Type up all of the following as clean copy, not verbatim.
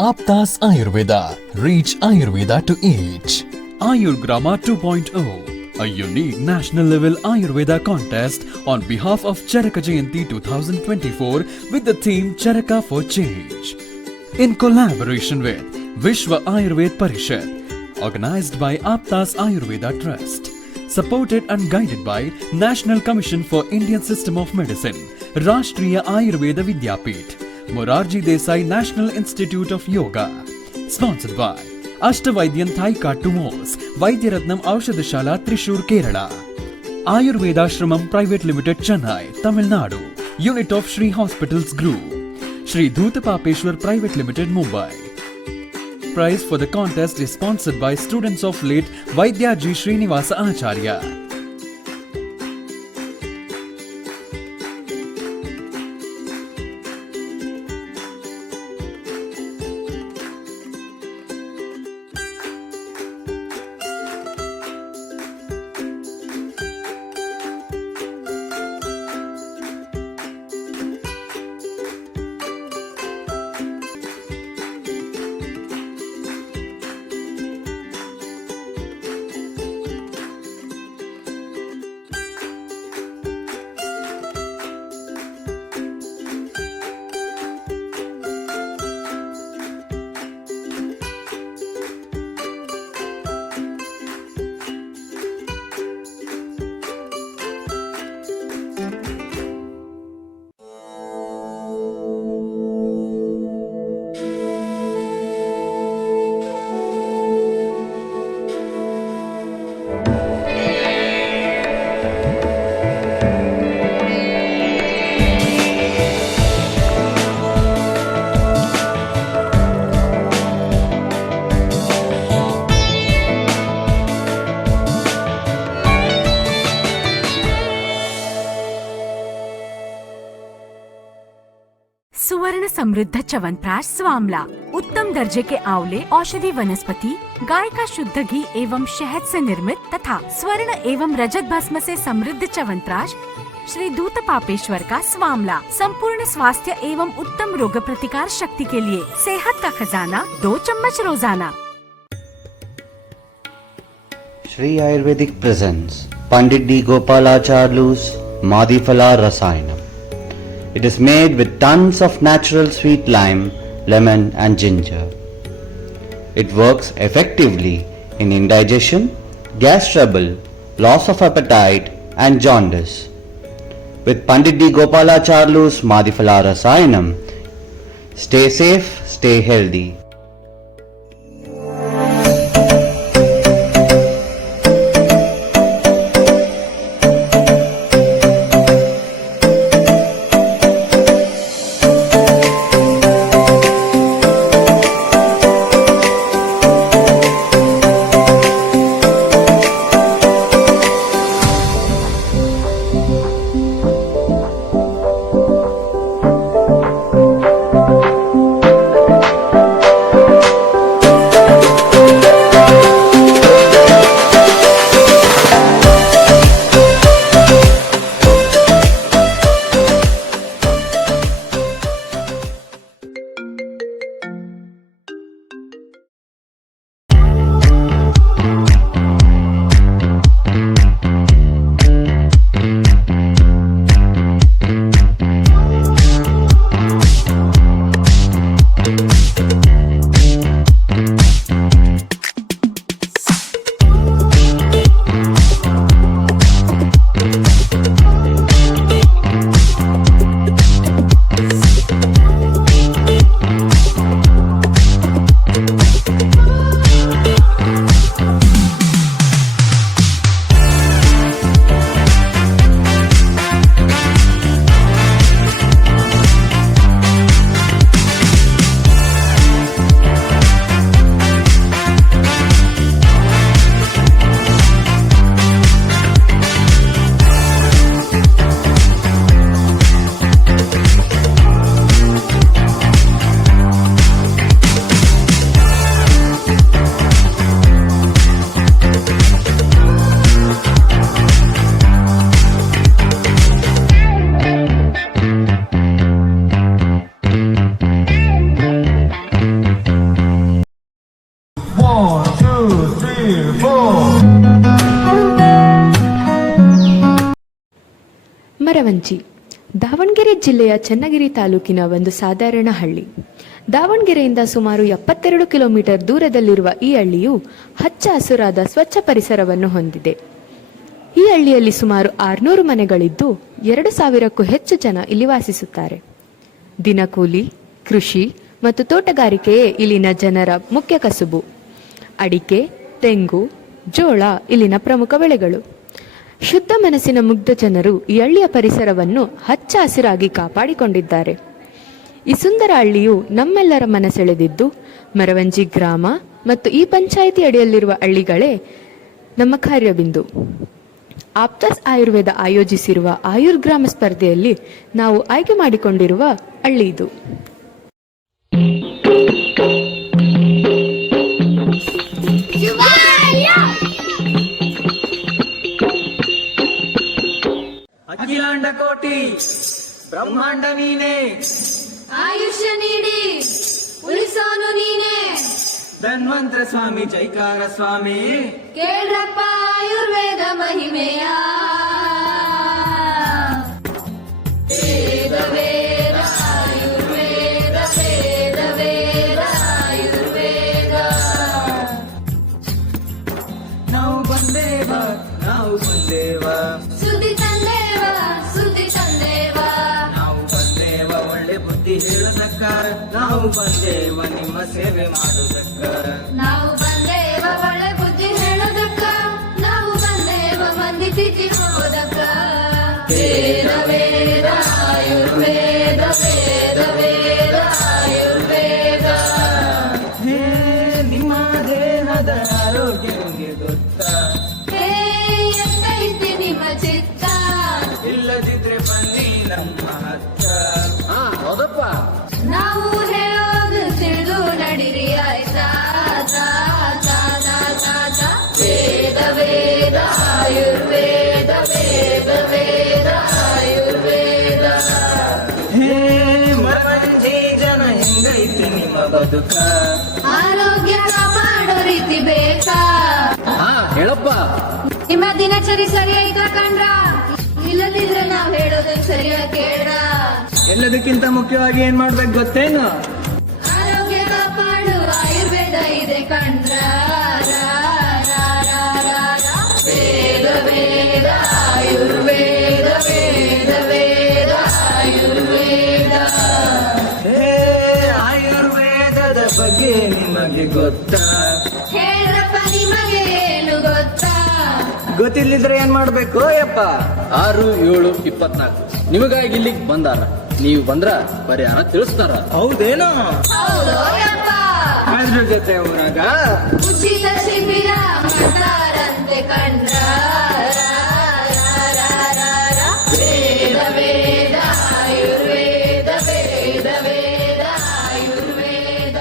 Aptas Ayurveda. Reach Ayurveda to each. Ayurgrama 2.0, a unique national level Ayurveda contest on behalf of Charaka Jayanti 2024 with the theme Charaka for Change. In collaboration with Vishwa Ayurved Parishad, organized by Aptas Ayurveda Trust, supported and guided by National Commission for Indian System of Medicine, Rashtriya Ayurveda Vidyapith, Morarji Desai National Institute of Yoga, sponsored by Ashtavaidyan Thai Tumos, Vaidyaratnam Aushadashala Trishur, Kerala, Ayurveda Shramam Private Limited, Chennai, Tamil Nadu, Unit of Shri Hospitals Group, Shri Dhutapapeshwar Private Limited, Mumbai. Prize for the contest is sponsored by students of late Vaidyaji Srinivasa Acharya. सुवर्ण समृद्ध च्यवनप्राश स्वामला, उत्तम दर्जे के आंवले औषधि वनस्पति, गाय का शुद्ध घी एवं शहद से निर्मित तथा स्वर्ण एवं रजत भस्म से समृद्ध च्यवनप्राश श्री धूतपापेश्वर का स्वामला, संपूर्ण स्वास्थ्य एवं उत्तम रोग प्रतिकार शक्ति के लिए सेहत का खजाना, 2 चम्मच रोजाना। Sri Ayurvedic presents Pandit D. Gopalacharlu's Madhifala Rasayanam. It is made with tons of natural sweet lime, lemon and ginger. It works effectively in indigestion, gas trouble, loss of appetite and jaundice. With Pandit D. Gopalacharlu's Madhifala Rasayanam, stay safe, stay healthy. ಮರವಂಜಿ Davanagere ಜಿಲ್ಲೆಯ ಚನ್ನಗಿರಿ ತಾಲೂಕಿನ ಒಂದು ಸಾಧಾರಣ ಹಳ್ಳಿ. ದಾವಣಗೆರೆಯಿಂದ ಸುಮಾರು 72 kilometre ದೂರದಲ್ಲಿರುವ ಈ ಹಳ್ಳಿಯು ಹಚ್ಚ ಹಸುರಾದ ಸ್ವಚ್ಛ ಪರಿಸರವನ್ನು ಹೊಂದಿದೆ. ಈ ಹಳ್ಳಿಯಲ್ಲಿ ಸುಮಾರು 600 ಮನೆಗಳಿದ್ದು 2,000ಕ್ಕೂ ಹೆಚ್ಚು ಜನ ಇಲ್ಲಿ ವಾಸಿಸುತ್ತಾರೆ. ದಿನಕೂಲಿ, ಕೃಷಿ ಮತ್ತು ತೋಟಗಾರಿಕೆಯೇ ಇಲ್ಲಿನ ಜನರ ಮುಖ್ಯ ಕಸುಬು. ಅಡಿಕೆ, ತೆಂಗು, ಜೋಳ ಇಲ್ಲಿನ ಪ್ರಮುಖ ಬೆಳೆಗಳು. ಶುದ್ಧ ಮನಸ್ಸಿನ ಮುಗ್ಧ ಜನರು ಈ ಹಳ್ಳಿಯ ಪರಿಸರವನ್ನು ಹಚ್ಚ ಹಸಿರಾಗಿ ಕಾಪಾಡಿಕೊಂಡಿದ್ದಾರೆ. ಈ ಸುಂದರ ಹಳ್ಳಿಯು ನಮ್ಮೆಲ್ಲರ ಮನಸೆಳೆದಿದ್ದು ಮರವಂಜಿ ಗ್ರಾಮ ಮತ್ತು ಈ ಪಂಚಾಯಿತಿ ಅಡಿಯಲ್ಲಿರುವ ಹಳ್ಳಿಗಳೇ ನಮ್ಮ ಕಾರ್ಯಬಿಂದು. ಆಪ್ತಸ್ ಆಯುರ್ವೇದ ಆಯೋಜಿಸಿರುವ ಆಯುರ್ಗ್ರಾಮ ಸ್ಪರ್ಧೆಯಲ್ಲಿ ನಾವು ಆಯ್ಕೆ ಮಾಡಿಕೊಂಡಿರುವ ಹಳ್ಳಿ ಇದು. ಅಖಿಲಾಂಡ ಕೋಟಿ ಬ್ರಹ್ಮಾಂಡ ನೀನೆ, ಆಯುಷ್ಯ ನೀಡಿ ಉಳಿಸೋನು ನೀನೆ. ಧನ್ವಂತರ ಸ್ವಾಮಿ ಜೈಕಾರ ಸ್ವಾಮಿ, ಕೇಳ್ರಪ್ಪ ಆಯುರ್ವೇದ ಮಹಿಮೆಯ. ವೇದ ವೇದ ಆಯುರ್ವೇದ, ವೇದ ವೇದ ಆಯುರ್ವೇದ. ನಾವು ಬಂದೇವ, ನಾವು ಬಂದೇವ, ಸುದ್ದಿ ತಂದೇವ, ಸುದ್ದಿ ತಂದೇವ. ನಾವು ಬಂದೇವ ಒಳ್ಳೆ ಬುದ್ಧಿ ಹೇಳದಕ್ಕ, ನಾವು ಬಂದೇವ ನಿಮ್ಮ ಸೇವೆ ಮಾಡುದಕ್ಕ. ನಾವು ಬಂದೇವ ಒಳ್ಳೆ ಬುದ್ಧಿ ಹೇಳೋದಕ್ಕ, ನಾವು ಬಂದೇವ ಮಂದಿ ತಿಥಿ ಹೋದಕ್ಕ. ವೇದ ವೇದ ಆಯುರ್ವೇದ, ವೇದ ವೇದ ಆಯುರ್ವೇದ. ಹೇ ನಿಮ್ಮ ದೇಹದ ಆರೋಗ್ಯ ನಿಮಗೆ ಗೊತ್ತಾ? ಹೇ ಎಂತೈತಿ ನಿಮ್ಮ ಚಿತ್ತ? ಇಲ್ಲದಿದ್ರೆ ಬನ್ನಿ ನಮ್ಮ ಹತ್ತ. ಹೌದಪ್ಪ, ನಾವು ಹೇಳೋದು ತಿಳಿದು ನಡಿರಿ ಆಯ್ತಾ? ತಾ, ತಾ, ತಾ, ತಾ, ತಾ. ವೇದ ವೇದ ಆಯುರ್ವೇದ, ವೇದ ವೇದ ಆಯುರ್ವೇದ. ಹೇ ಮರವಂಜಿ ಜನ ಹೆಂಗೈತಿ ನಿಮ್ಮ ಬದುಕ? ಆರೋಗ್ಯ ಕಾಪಾಡೋ ರೀತಿ ಬೇಕಾ? ಹೇಳಪ್ಪ. ನಿಮ್ಮ ದಿನಚರಿ ಸರಿಯಾಯ್ತಾ ಕಂಡ್ರ? ಇಲ್ಲದಿದ್ರೆ ನಾವ್ ಹೇಳೋದನ್ನ ಸರಿಯಾಗಿ ಕೇಳ್ರ. ಎಲ್ಲದಕ್ಕಿಂತ ಮುಖ್ಯವಾಗಿ ಏನ್ ಮಾಡ್ಬೇಕು ಗೊತ್ತೇನು? ಆರೋಗ್ಯ ಕಾಪಾಡುವ ಆಯುರ್ವೇದ ಇದೆ ಕಂಡ್ರ. ರಾ, ರಾ, ರಾ, ರಾ, ರಾ. ವೇದ ವೇದ ಆಯುರ್ವೇದ, ವೇದ ವೇದ ಆಯುರ್ವೇದ. ಹೇ ಆಯುರ್ವೇದದ ಬಗ್ಗೆ ನಿಮಗೆ ಗೊತ್ತಾ? ಹೇಳ್ರಪ್ಪ ನಿಮಗೆ ಏನು ಗೊತ್ತಾ? ಗೊತ್ತಿಲ್ಲಿದ್ರೆ ಏನ್ ಮಾಡ್ಬೇಕು ಯಪ್ಪ? 6-7-24 ನಿಮಗಾಗಿ ಇಲ್ಲಿಗೆ ಬಂದಾರ. ನೀವು ಬಂದ್ರ ಪರಿಹಾರ ತಿಳಿಸ್ತಾರ. ಹೌದೇನೋ? ಹೌದು ಯಪ್ಪ. ಅದ್ರ ಜೊತೆ ಊರಾಗ ಉಚಿತ ಶಿಬಿರ ಮಾಡ್ತಾರಂತೆ ಕಂಡ್ರ. ರಾ, ರಾ, ರಾ, ರಾ, ರಾ. ವೇದ ವೇದ ಆಯುರ್ವೇದ, ವೇದ ವೇದ ಆಯುರ್ವೇದ.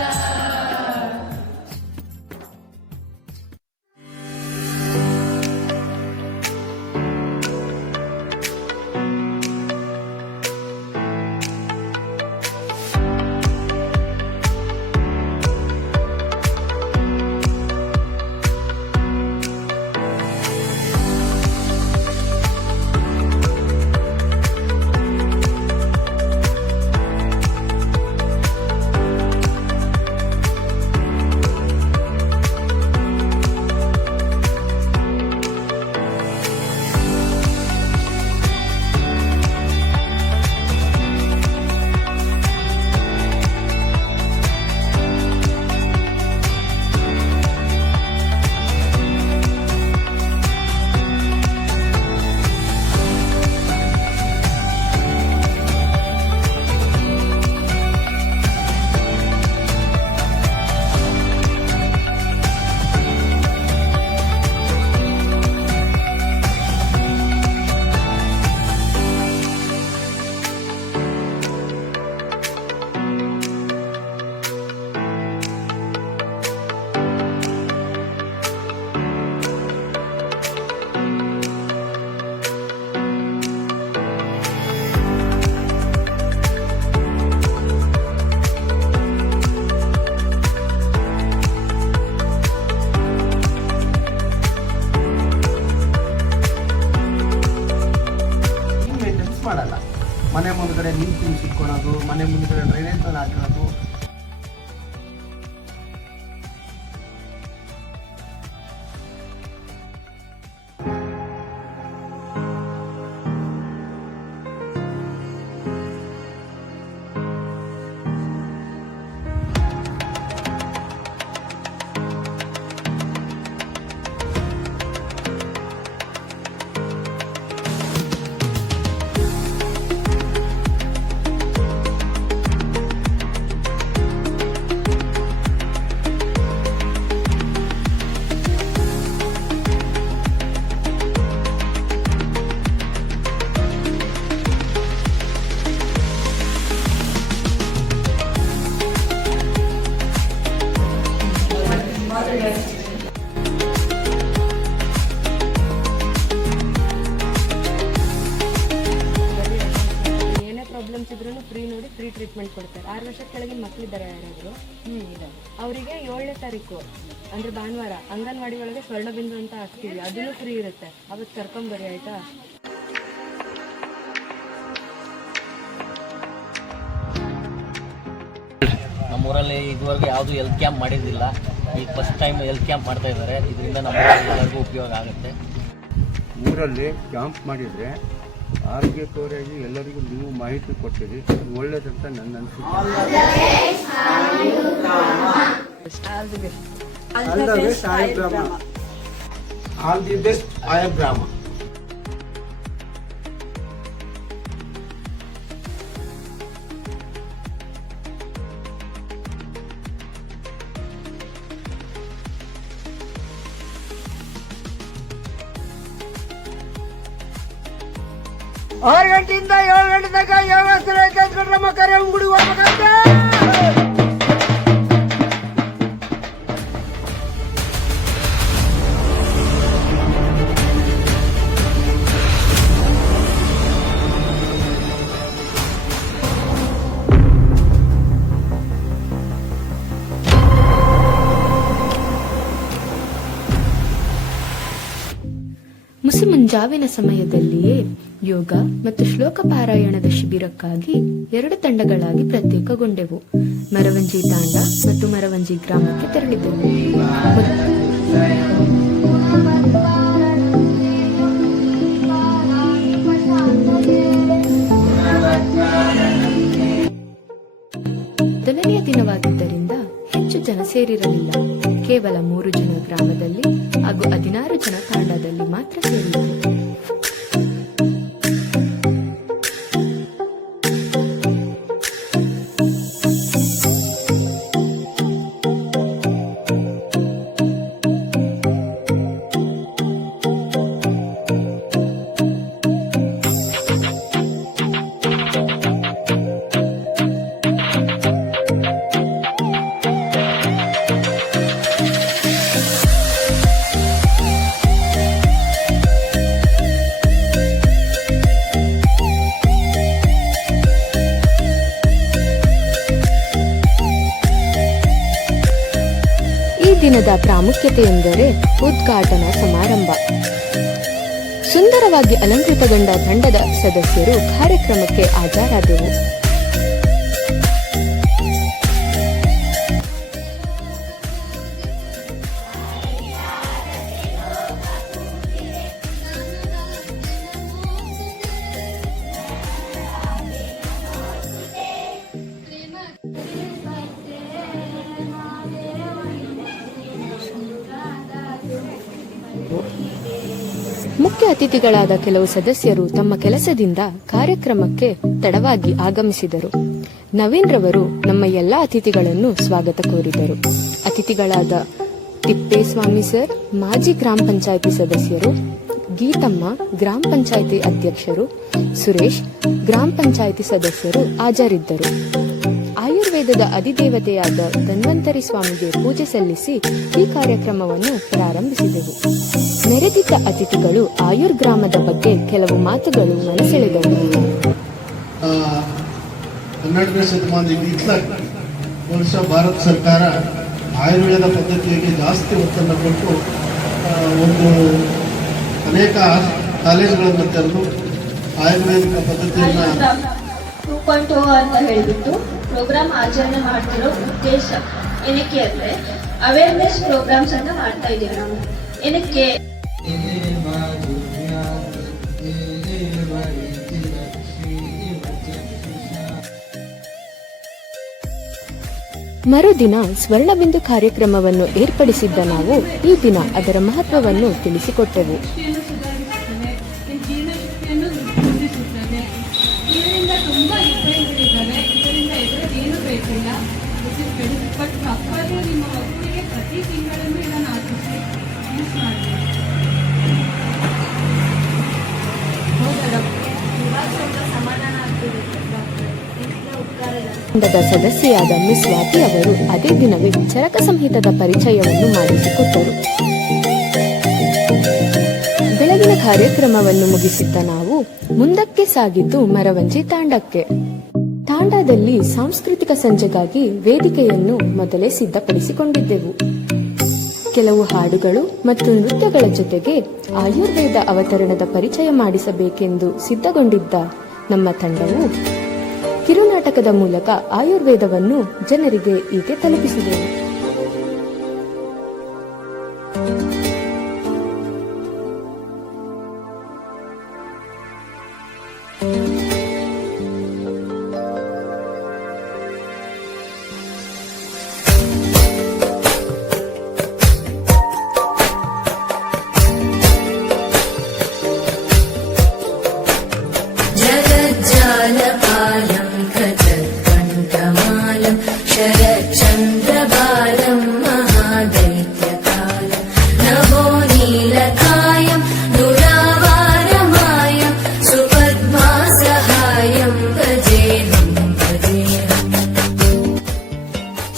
ಹಾಕೊಳ್ಳೋದು, ಮನೆ ಮುಂದೆ ಡ್ರೈನೇಜ್ ನಲ್ಲಿ ಹಾಕೊಳ್ಳೋದು. ಏನೇ ಪ್ರಾಬ್ಲಮ್ಸ್ ಇದ್ರೂ ಫ್ರೀ ನೋಡಿ ಫ್ರೀ ಟ್ರೀಟ್ಮೆಂಟ್ ಕೊಡ್ತಾರೆ. 6 ವರ್ಷದ ಕೆಳಗಿನ ಮಕ್ಕಳಿದ್ದಾರೆ ಯಾರಾದರೂ ಅವರಿಗೆ 7ನೇ ತಾರೀಕು ಅಂದರೆ ಭಾನುವಾರ ಅಂಗನವಾಡಿ ಒಳಗೆ ಸ್ವರ್ಣಬಿಂದು ಅಂತ ಹಾಕ್ತೀವಿ, ಅದನ್ನು ಫ್ರೀ ಇರುತ್ತೆ. ಅವತ್ತು ಕರ್ಕೊಂಬರ್ರಿ ಆಯಿತಾ. ನಮ್ಮೂರಲ್ಲಿ ಇದುವರೆಗೂ ಯಾವುದು ಹೆಲ್ತ್ ಕ್ಯಾಂಪ್ ಮಾಡಿರಲಿಲ್ಲ. ಈಗ ಫಸ್ಟ್ ಟೈಮ್ ಹೆಲ್ತ್ ಕ್ಯಾಂಪ್ ಮಾಡ್ತಾ ಇದ್ದಾರೆ. ಇದರಿಂದ ನಮ್ಮ ಎಲ್ಲರಿಗೂ ಉಪಯೋಗ ಆಗುತ್ತೆ. ಊರಲ್ಲಿ ಕ್ಯಾಂಪ್ ಮಾಡಿದರೆ ಆರೋಗ್ಯಕರವಾಗಿ ಎಲ್ಲರಿಗೂ ನೀವು ಮಾಹಿತಿ ಕೊಡ್ತೀರಿ, ಅದು ಒಳ್ಳೇದಂತ ನನ್ನ ಅನಿಸಿಕೆ. ಆಲ್ ದಿ ಬೆಸ್ಟ್ ಆಯಬ್ರಾಮ. ಆರು ಗಂಟೆಯಿಂದ 7 ಗಂಟೆ ತನಕ ಯೋಗಾಸನ ಕಲ್ತ್ಕೊಂಡ್ರೆ ಮಕ್ಕಳ ಗುಡಿಗೆ ಹೋಗ್ಬೇಕಂತೆ. ಮುಸುಮುಂಜಾವಿನ ಸಮಯದಲ್ಲಿಯೇ ಯೋಗ ಮತ್ತು ಶ್ಲೋಕ ಪಾರಾಯಣದ ಶಿಬಿರಕ್ಕಾಗಿ 2 ತಂಡಗಳಾಗಿ ಪ್ರತ್ಯೇಕಗೊಂಡೆವು. ಮರವಂಜಿ ತಾಂಡ ಮತ್ತು ಮರವಂಜಿ ಗ್ರಾಮಕ್ಕೆ ತೆರಳಿದೆವು. ಮೊದಲನೆಯ ದಿನವಾಗಿದ್ದರಿಂದ ಹೆಚ್ಚು ಜನ ಸೇರಿರಲಿಲ್ಲ. ಕೇವಲ 3 ಜನ ಗ್ರಾಮದಲ್ಲಿ ಹಾಗೂ 16 ಜನ ತಾಂಡದಲ್ಲಿ ಮಾತ್ರ ಸೇರಿದರು. ದಿನದ ಪ್ರಾಮುಖ್ಯತೆ ಎಂದರೆ ಉದ್ಘಾಟನಾ ಸಮಾರಂಭ. ಸುಂದರವಾಗಿ ಅಲಂಕೃತಗೊಂಡ ತಂಡದ ಸದಸ್ಯರು ಕಾರ್ಯಕ್ರಮಕ್ಕೆ ಹಾಜರಾದೆವು. ಮುಖ್ಯ ಅತಿಥಿಗಳಾದ ಕೆಲವು ಸದಸ್ಯರು ತಮ್ಮ ಕೆಲಸದಿಂದ ಕಾರ್ಯಕ್ರಮಕ್ಕೆ ತಡವಾಗಿ ಆಗಮಿಸಿದರು. ನವೀನ್ ರವರು ನಮ್ಮ ಎಲ್ಲಾ ಅತಿಥಿಗಳನ್ನು ಸ್ವಾಗತ ಕೋರಿದರು. ಅತಿಥಿಗಳಾದ ತಿಪ್ಪೇಸ್ವಾಮಿ ಸರ್, ಮಾಜಿ ಗ್ರಾಮ ಪಂಚಾಯಿತಿ ಸದಸ್ಯರು, ಗೀತಮ್ಮ ಗ್ರಾಮ ಪಂಚಾಯಿತಿ ಅಧ್ಯಕ್ಷರು, ಸುರೇಶ್ ಗ್ರಾಮ ಪಂಚಾಯಿತಿ ಸದಸ್ಯರು ಹಾಜರಿದ್ದರು. ಆಯುರ್ವೇದದ ಅಧಿದೇವತೆಯಾದ ಧನ್ವಂತರಿ ಸ್ವಾಮಿಗೆ ಪೂಜೆ ಸಲ್ಲಿಸಿ ಈ ಕಾರ್ಯಕ್ರಮವನ್ನು ಪ್ರಾರಂಭಿಸಿದೆವು. ನೆರೆದಿದ್ದ ಅತಿಥಿಗಳು ಆಯುರ್ ಗ್ರಾಮದ ಬಗ್ಗೆ ಕೆಲವು ಮಾತುಗಳು ಮನಸೆಳೆದವು. 12ನೇ ಶತಮಾನದಿಂದ ಇತ್ಲಾಗ ವರ್ಷ ಭಾರತ ಸರ್ಕಾರ ಆಯುರ್ವೇದ ಪದ್ಧತಿಗೆ ಜಾಸ್ತಿ ಒತ್ತನ್ನು ಕೊಟ್ಟು ಅನೇಕ ಕಾಲೇಜುಗಳನ್ನು ತೆರೆದು ಆಯುರ್ವೇದಿಕ ಪದ್ಧತಿಯನ್ನು 2.0 ಅಂತ ಹೇಳಿಬಿಟ್ಟು ಪ್ರೋಗ್ರಾಮ್ ಆಚರಣೆ ಮಾಡ್ತಿರೋ ಉದ್ದೇಶ ಏನಕ್ಕೆ ಅಂದರೆ ಅವೇರ್ನೆಸ್ ಪ್ರೋಗ್ರಾಮ್ಸ್ ಅಂತ ಮಾಡ್ತಾ ಇದ್ದೀವಿ ನಾವು. ಏನಕ್ಕೆ ಮರುದಿನ ಸ್ವರ್ಣಬಿಂದು ಕಾರ್ಯಕ್ರಮವನ್ನು ಏರ್ಪಡಿಸಿದ್ದ ನಾವು ಈ ದಿನ ಅದರ ಮಹತ್ವವನ್ನು ತಿಳಿಸಿಕೊಟ್ಟೆವು. ಇದರಿಂದ ತುಂಬ ಉಪಯೋಗಗಳಿದ್ದಾವೆ. ಇದರಿಂದ ಏನು ಬೇಕಿಲ್ಲ. ಬಟ್ ತಪ್ಪದೆ ನಿಮ್ಮ ಮಕ್ಕಳಿಗೆ ಪ್ರತಿ ತಿಂಗಳೂ ಇದನ್ನು ಹಾಕಿಸಿ ಯೂಸ್ ಮಾಡಬೇಕು. ಸಮಾಧಾನ ಆಗ್ತಿದೆ. ತಂಡದ ಸದಸ್ಯೆಯಾದ ಮಿಸ್ ಸ್ವಾತಿ ಅವರು ಅದೇ ದಿನವೇ ಚರಕ ಸಂಹಿತದ ಪರಿಚಯವನ್ನು ಮಾಡಿಸಿಕೊಟ್ಟರು. ಬೆಳಗಿನ ಕಾರ್ಯಕ್ರಮವನ್ನು ಮುಗಿಸಿದ್ದ ನಾವು ಮುಂದಕ್ಕೆ ಸಾಗಿದ್ದು ಮರವಂಜಿ ತಾಂಡಕ್ಕೆ. ತಾಂಡದಲ್ಲಿ ಸಾಂಸ್ಕೃತಿಕ ಸಂಜೆಗಾಗಿ ವೇದಿಕೆಯನ್ನು ಮೊದಲೇ ಸಿದ್ಧಪಡಿಸಿಕೊಂಡಿದ್ದೆವು. ಕೆಲವು ಹಾಡುಗಳು ಮತ್ತು ನೃತ್ಯಗಳ ಜೊತೆಗೆ ಆಯುರ್ವೇದ ಅವತರಣದ ಪರಿಚಯ ಮಾಡಿಸಬೇಕೆಂದು ಸಿದ್ಧಗೊಂಡಿದ್ದ ನಮ್ಮ ತಂಡವು ಕಿರುನಾಟಕದ ಮೂಲಕ ಆಯುರ್ವೇದವನ್ನು ಜನರಿಗೆ ಹೀಗೆ ತಲುಪಿಸಿದೆವು.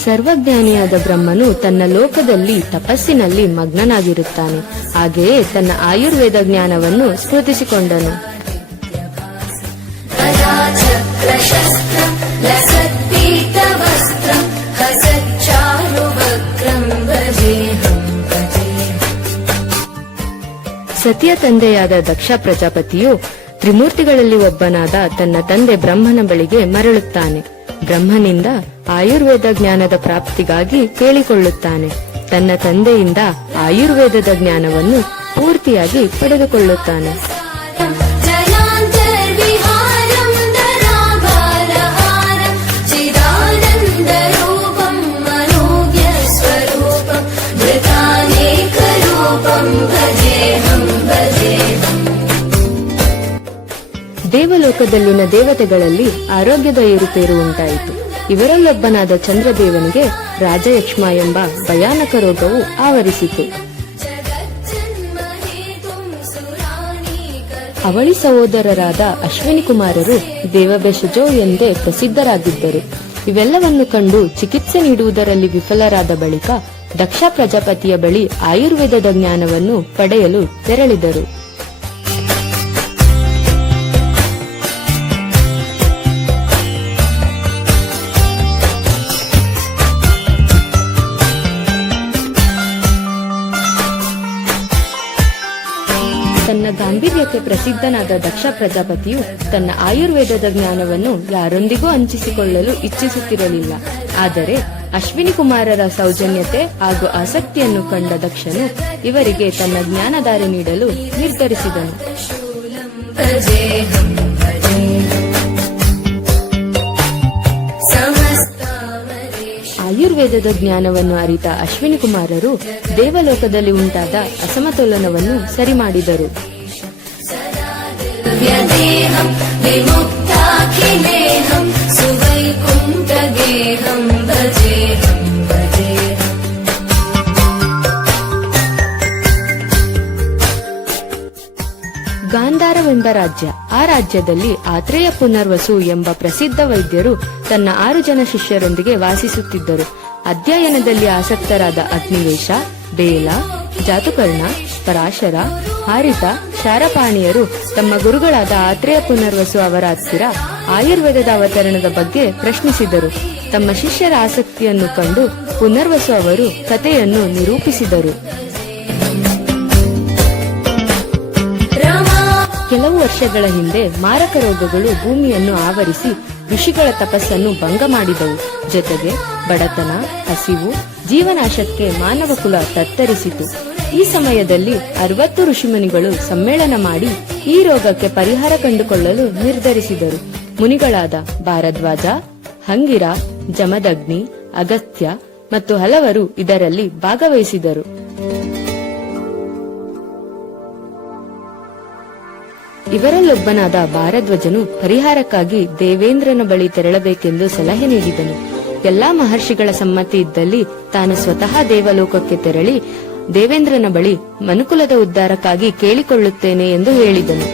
ಸರ್ವಜ್ಞಾನಿಯಾದ ಬ್ರಹ್ಮನು ತನ್ನ ಲೋಕದಲ್ಲಿ ತಪಸ್ಸಿನಲ್ಲಿ ಮಗ್ನನಾಗಿರುತ್ತಾನೆ. ಹಾಗೆಯೇ ತನ್ನ ಆಯುರ್ವೇದ ಜ್ಞಾನವನ್ನು ಸ್ಮೃತಿಸಿಕೊಂಡನು. ಸತಿಯ ತಂದೆಯಾದ ದಕ್ಷ ಪ್ರಜಾಪತಿಯು ತ್ರಿಮೂರ್ತಿಗಳಲ್ಲಿ ಒಬ್ಬನಾದ ತನ್ನ ತಂದೆ ಬ್ರಹ್ಮನ ಬಳಿಗೆ ಮರಳುತ್ತಾನೆ. ಬ್ರಹ್ಮನಿಂದ ಆಯುರ್ವೇದ ಜ್ಞಾನದ ಪ್ರಾಪ್ತಿಗಾಗಿ ಕೇಳಿಕೊಳ್ಳುತ್ತಾನೆ. ತನ್ನ ತಂದೆಯಿಂದ ಆಯುರ್ವೇದದ ಜ್ಞಾನವನ್ನು ಪೂರ್ತಿಯಾಗಿ ಪಡೆದುಕೊಳ್ಳುತ್ತಾನೆ. ದೇವಲೋಕದಲ್ಲಿನ ದೇವತೆಗಳಲ್ಲಿ ಆರೋಗ್ಯದ ಏರುಪೇರು ಉಂಟಾಯಿತು. ಇವರಲ್ಲೊಬ್ಬನಾದ ಚಂದ್ರದೇವನಿಗೆ ರಾಜಯಕ್ಷ್ಮ ಎಂಬ ಭಯಾನಕ ರೋಗವು ಆವರಿಸಿತು. ಅವಳಿ ಸಹೋದರರಾದ ಅಶ್ವಿನಿ ಕುಮಾರರು ದೇವಭೇಷಜೋ ಎಂದೇ ಪ್ರಸಿದ್ಧರಾಗಿದ್ದರು. ಇವೆಲ್ಲವನ್ನು ಕಂಡು ಚಿಕಿತ್ಸೆ ನೀಡುವುದರಲ್ಲಿ ವಿಫಲರಾದ ಬಳಿಕ ದಕ್ಷ ಪ್ರಜಾಪತಿಯ ಬಳಿ ಆಯುರ್ವೇದದ ಜ್ಞಾನವನ್ನು ಪಡೆಯಲು ತೆರಳಿದರು. ತನ್ನ ಗಾಂಭೀರ್ಯಕ್ಕೆ ಪ್ರಸಿದ್ಧನಾದ ದಕ್ಷ ಪ್ರಜಾಪತಿಯು ತನ್ನ ಆಯುರ್ವೇದದ ಜ್ಞಾನವನ್ನು ಯಾರೊಂದಿಗೂ ಹಂಚಿಸಿಕೊಳ್ಳಲು ಇಚ್ಛಿಸುತ್ತಿರಲಿಲ್ಲ. ಆದರೆ ಅಶ್ವಿನಿ ಕುಮಾರರ ಸೌಜನ್ಯತೆ ಹಾಗೂ ಆಸಕ್ತಿಯನ್ನು ಕಂಡ ದಕ್ಷನು ಇವರಿಗೆ ತನ್ನ ಜ್ಞಾನಧಾರೆ ನೀಡಲು ನಿರ್ಧರಿಸಿದನು. ಆಯುರ್ವೇದದ ಜ್ಞಾನವನ್ನು ಅರಿತ ಅಶ್ವಿನಿ ಕುಮಾರರು ದೇವಲೋಕದಲ್ಲಿ ಉಂಟಾದ ಅಸಮತೋಲನವನ್ನು ಸರಿ ಮಾಡಿದರು. ಗಾಂಧಾರವೆಂಬ ರಾಜ್ಯ. ಆ ರಾಜ್ಯದಲ್ಲಿ ಆತ್ರೇಯ ಪುನರ್ವಸು ಎಂಬ ಪ್ರಸಿದ್ಧ ವೈದ್ಯರು ತನ್ನ 6 ಜನ ಶಿಷ್ಯರೊಂದಿಗೆ ವಾಸಿಸುತ್ತಿದ್ದರು. ಅಧ್ಯಯನದಲ್ಲಿ ಆಸಕ್ತರಾದ ಅಗ್ನಿವೇಶ, ಬೇಲ, ಜಾತುಕರ್ಣ, ಪರಾಶರ, ಹಾರಿತ, ಶಾರಪಾಣಿಯರು ತಮ್ಮ ಗುರುಗಳಾದ ಆತ್ರೇಯ ಪುನರ್ವಸು ಅವರ ಹತ್ತಿರ ಆಯುರ್ವೇದದ ಅವತರಣದ ಬಗ್ಗೆ ಪ್ರಶ್ನಿಸಿದರು. ತಮ್ಮ ಶಿಷ್ಯರ ಆಸಕ್ತಿಯನ್ನು ಕಂಡು ಪುನರ್ವಸು ಅವರು ಕಥೆಯನ್ನು ನಿರೂಪಿಸಿದರು. ಕೆಲವು ವರ್ಷಗಳ ಹಿಂದೆ ಮಾರಕ ರೋಗಗಳು ಭೂಮಿಯನ್ನು ಆವರಿಸಿ ಋಷಿಗಳ ತಪಸ್ಸನ್ನು ಭಂಗ ಮಾಡಿದವು. ಜೊತೆಗೆ ಬಡತನ, ಹಸಿವು, ಜೀವನಾಶಕ್ಕೆ ಮಾನವ ಕುಲ ತತ್ತರಿಸಿತು. ಈ ಸಮಯದಲ್ಲಿ 60 ಋಷಿಮುನಿಗಳು ಸಮ್ಮೇಳನ ಮಾಡಿ ಈ ರೋಗಕ್ಕೆ ಪರಿಹಾರ ಕಂಡುಕೊಳ್ಳಲು ನಿರ್ಧರಿಸಿದರು. ಮುನಿಗಳಾದ ಭಾರದ್ವಾಜ, ಹಂಗಿರ, ಜಮದಗ್ನಿ, ಅಗಸ್ತ್ಯ ಮತ್ತು ಹಲವರು ಇದರಲ್ಲಿ ಭಾಗವಹಿಸಿದರು. ಇವರಲ್ಲೊಬ್ಬನಾದ ಭಾರದ್ವಾಜನು ಪರಿಹಾರಕ್ಕಾಗಿ ದೇವೇಂದ್ರನ ಬಳಿ ತೆರಳಬೇಕೆಂದು ಸಲಹೆ ನೀಡಿದನು. ಎಲ್ಲಾ ಮಹರ್ಷಿಗಳ ಸಮ್ಮತಿ ಇದ್ದಲ್ಲಿ ತಾನು ಸ್ವತಃ ದೇವಲೋಕಕ್ಕೆ ತೆರಳಿ ದೇವೇಂದ್ರನ ಬಳಿ ಮನುಕುಲದ ಉದ್ಧಾರಕ್ಕಾಗಿ ಕೇಳಿಕೊಳ್ಳುತ್ತೇನೆ ಎಂದು ಹೇಳಿದನು.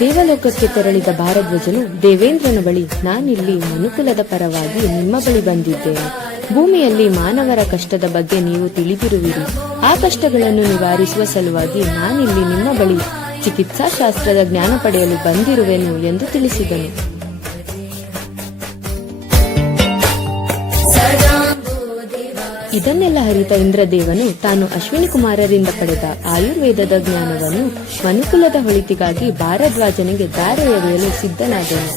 ದೇವಲೋಕಕ್ಕೆ ತೆರಳಿದ ಭಾರದ್ವಾಜನು ದೇವೇಂದ್ರನ ಬಳಿ, ನಾನಿಲ್ಲಿ ಮನುಕುಲದ ಪರವಾಗಿ ನಿಮ್ಮ ಬಳಿ ಬಂದಿದ್ದೇನೆ. ಭೂಮಿಯಲ್ಲಿ ಮಾನವರ ಕಷ್ಟದ ಬಗ್ಗೆ ನೀವು ತಿಳಿದಿರುವಿರಿ. ಆ ಕಷ್ಟಗಳನ್ನು ನಿವಾರಿಸುವ ಸಲುವಾಗಿ ನಾನಿಲ್ಲಿ ನಿಮ್ಮ ಬಳಿ ಚಿಕಿತ್ಸಾಶಾಸ್ತ್ರದ ಜ್ಞಾನ ಪಡೆಯಲು ಬಂದಿರುವೆನು ಎಂದು ತಿಳಿಸಿದನು. ಇದನ್ನೆಲ್ಲ ಅರಿತ ಇಂದ್ರದೇವನು ತಾನು ಅಶ್ವಿನಿ ಕುಮಾರರಿಂದ ಪಡೆದ ಆಯುರ್ವೇದದ ಜ್ಞಾನವನ್ನು ಮನುಕುಲದ ಒಳಿತಿಗಾಗಿ ಭಾರದ್ವಾಜನಿಗೆ ದಾರಿ ಎರೆಯಲು ಸಿದ್ಧನಾದನು.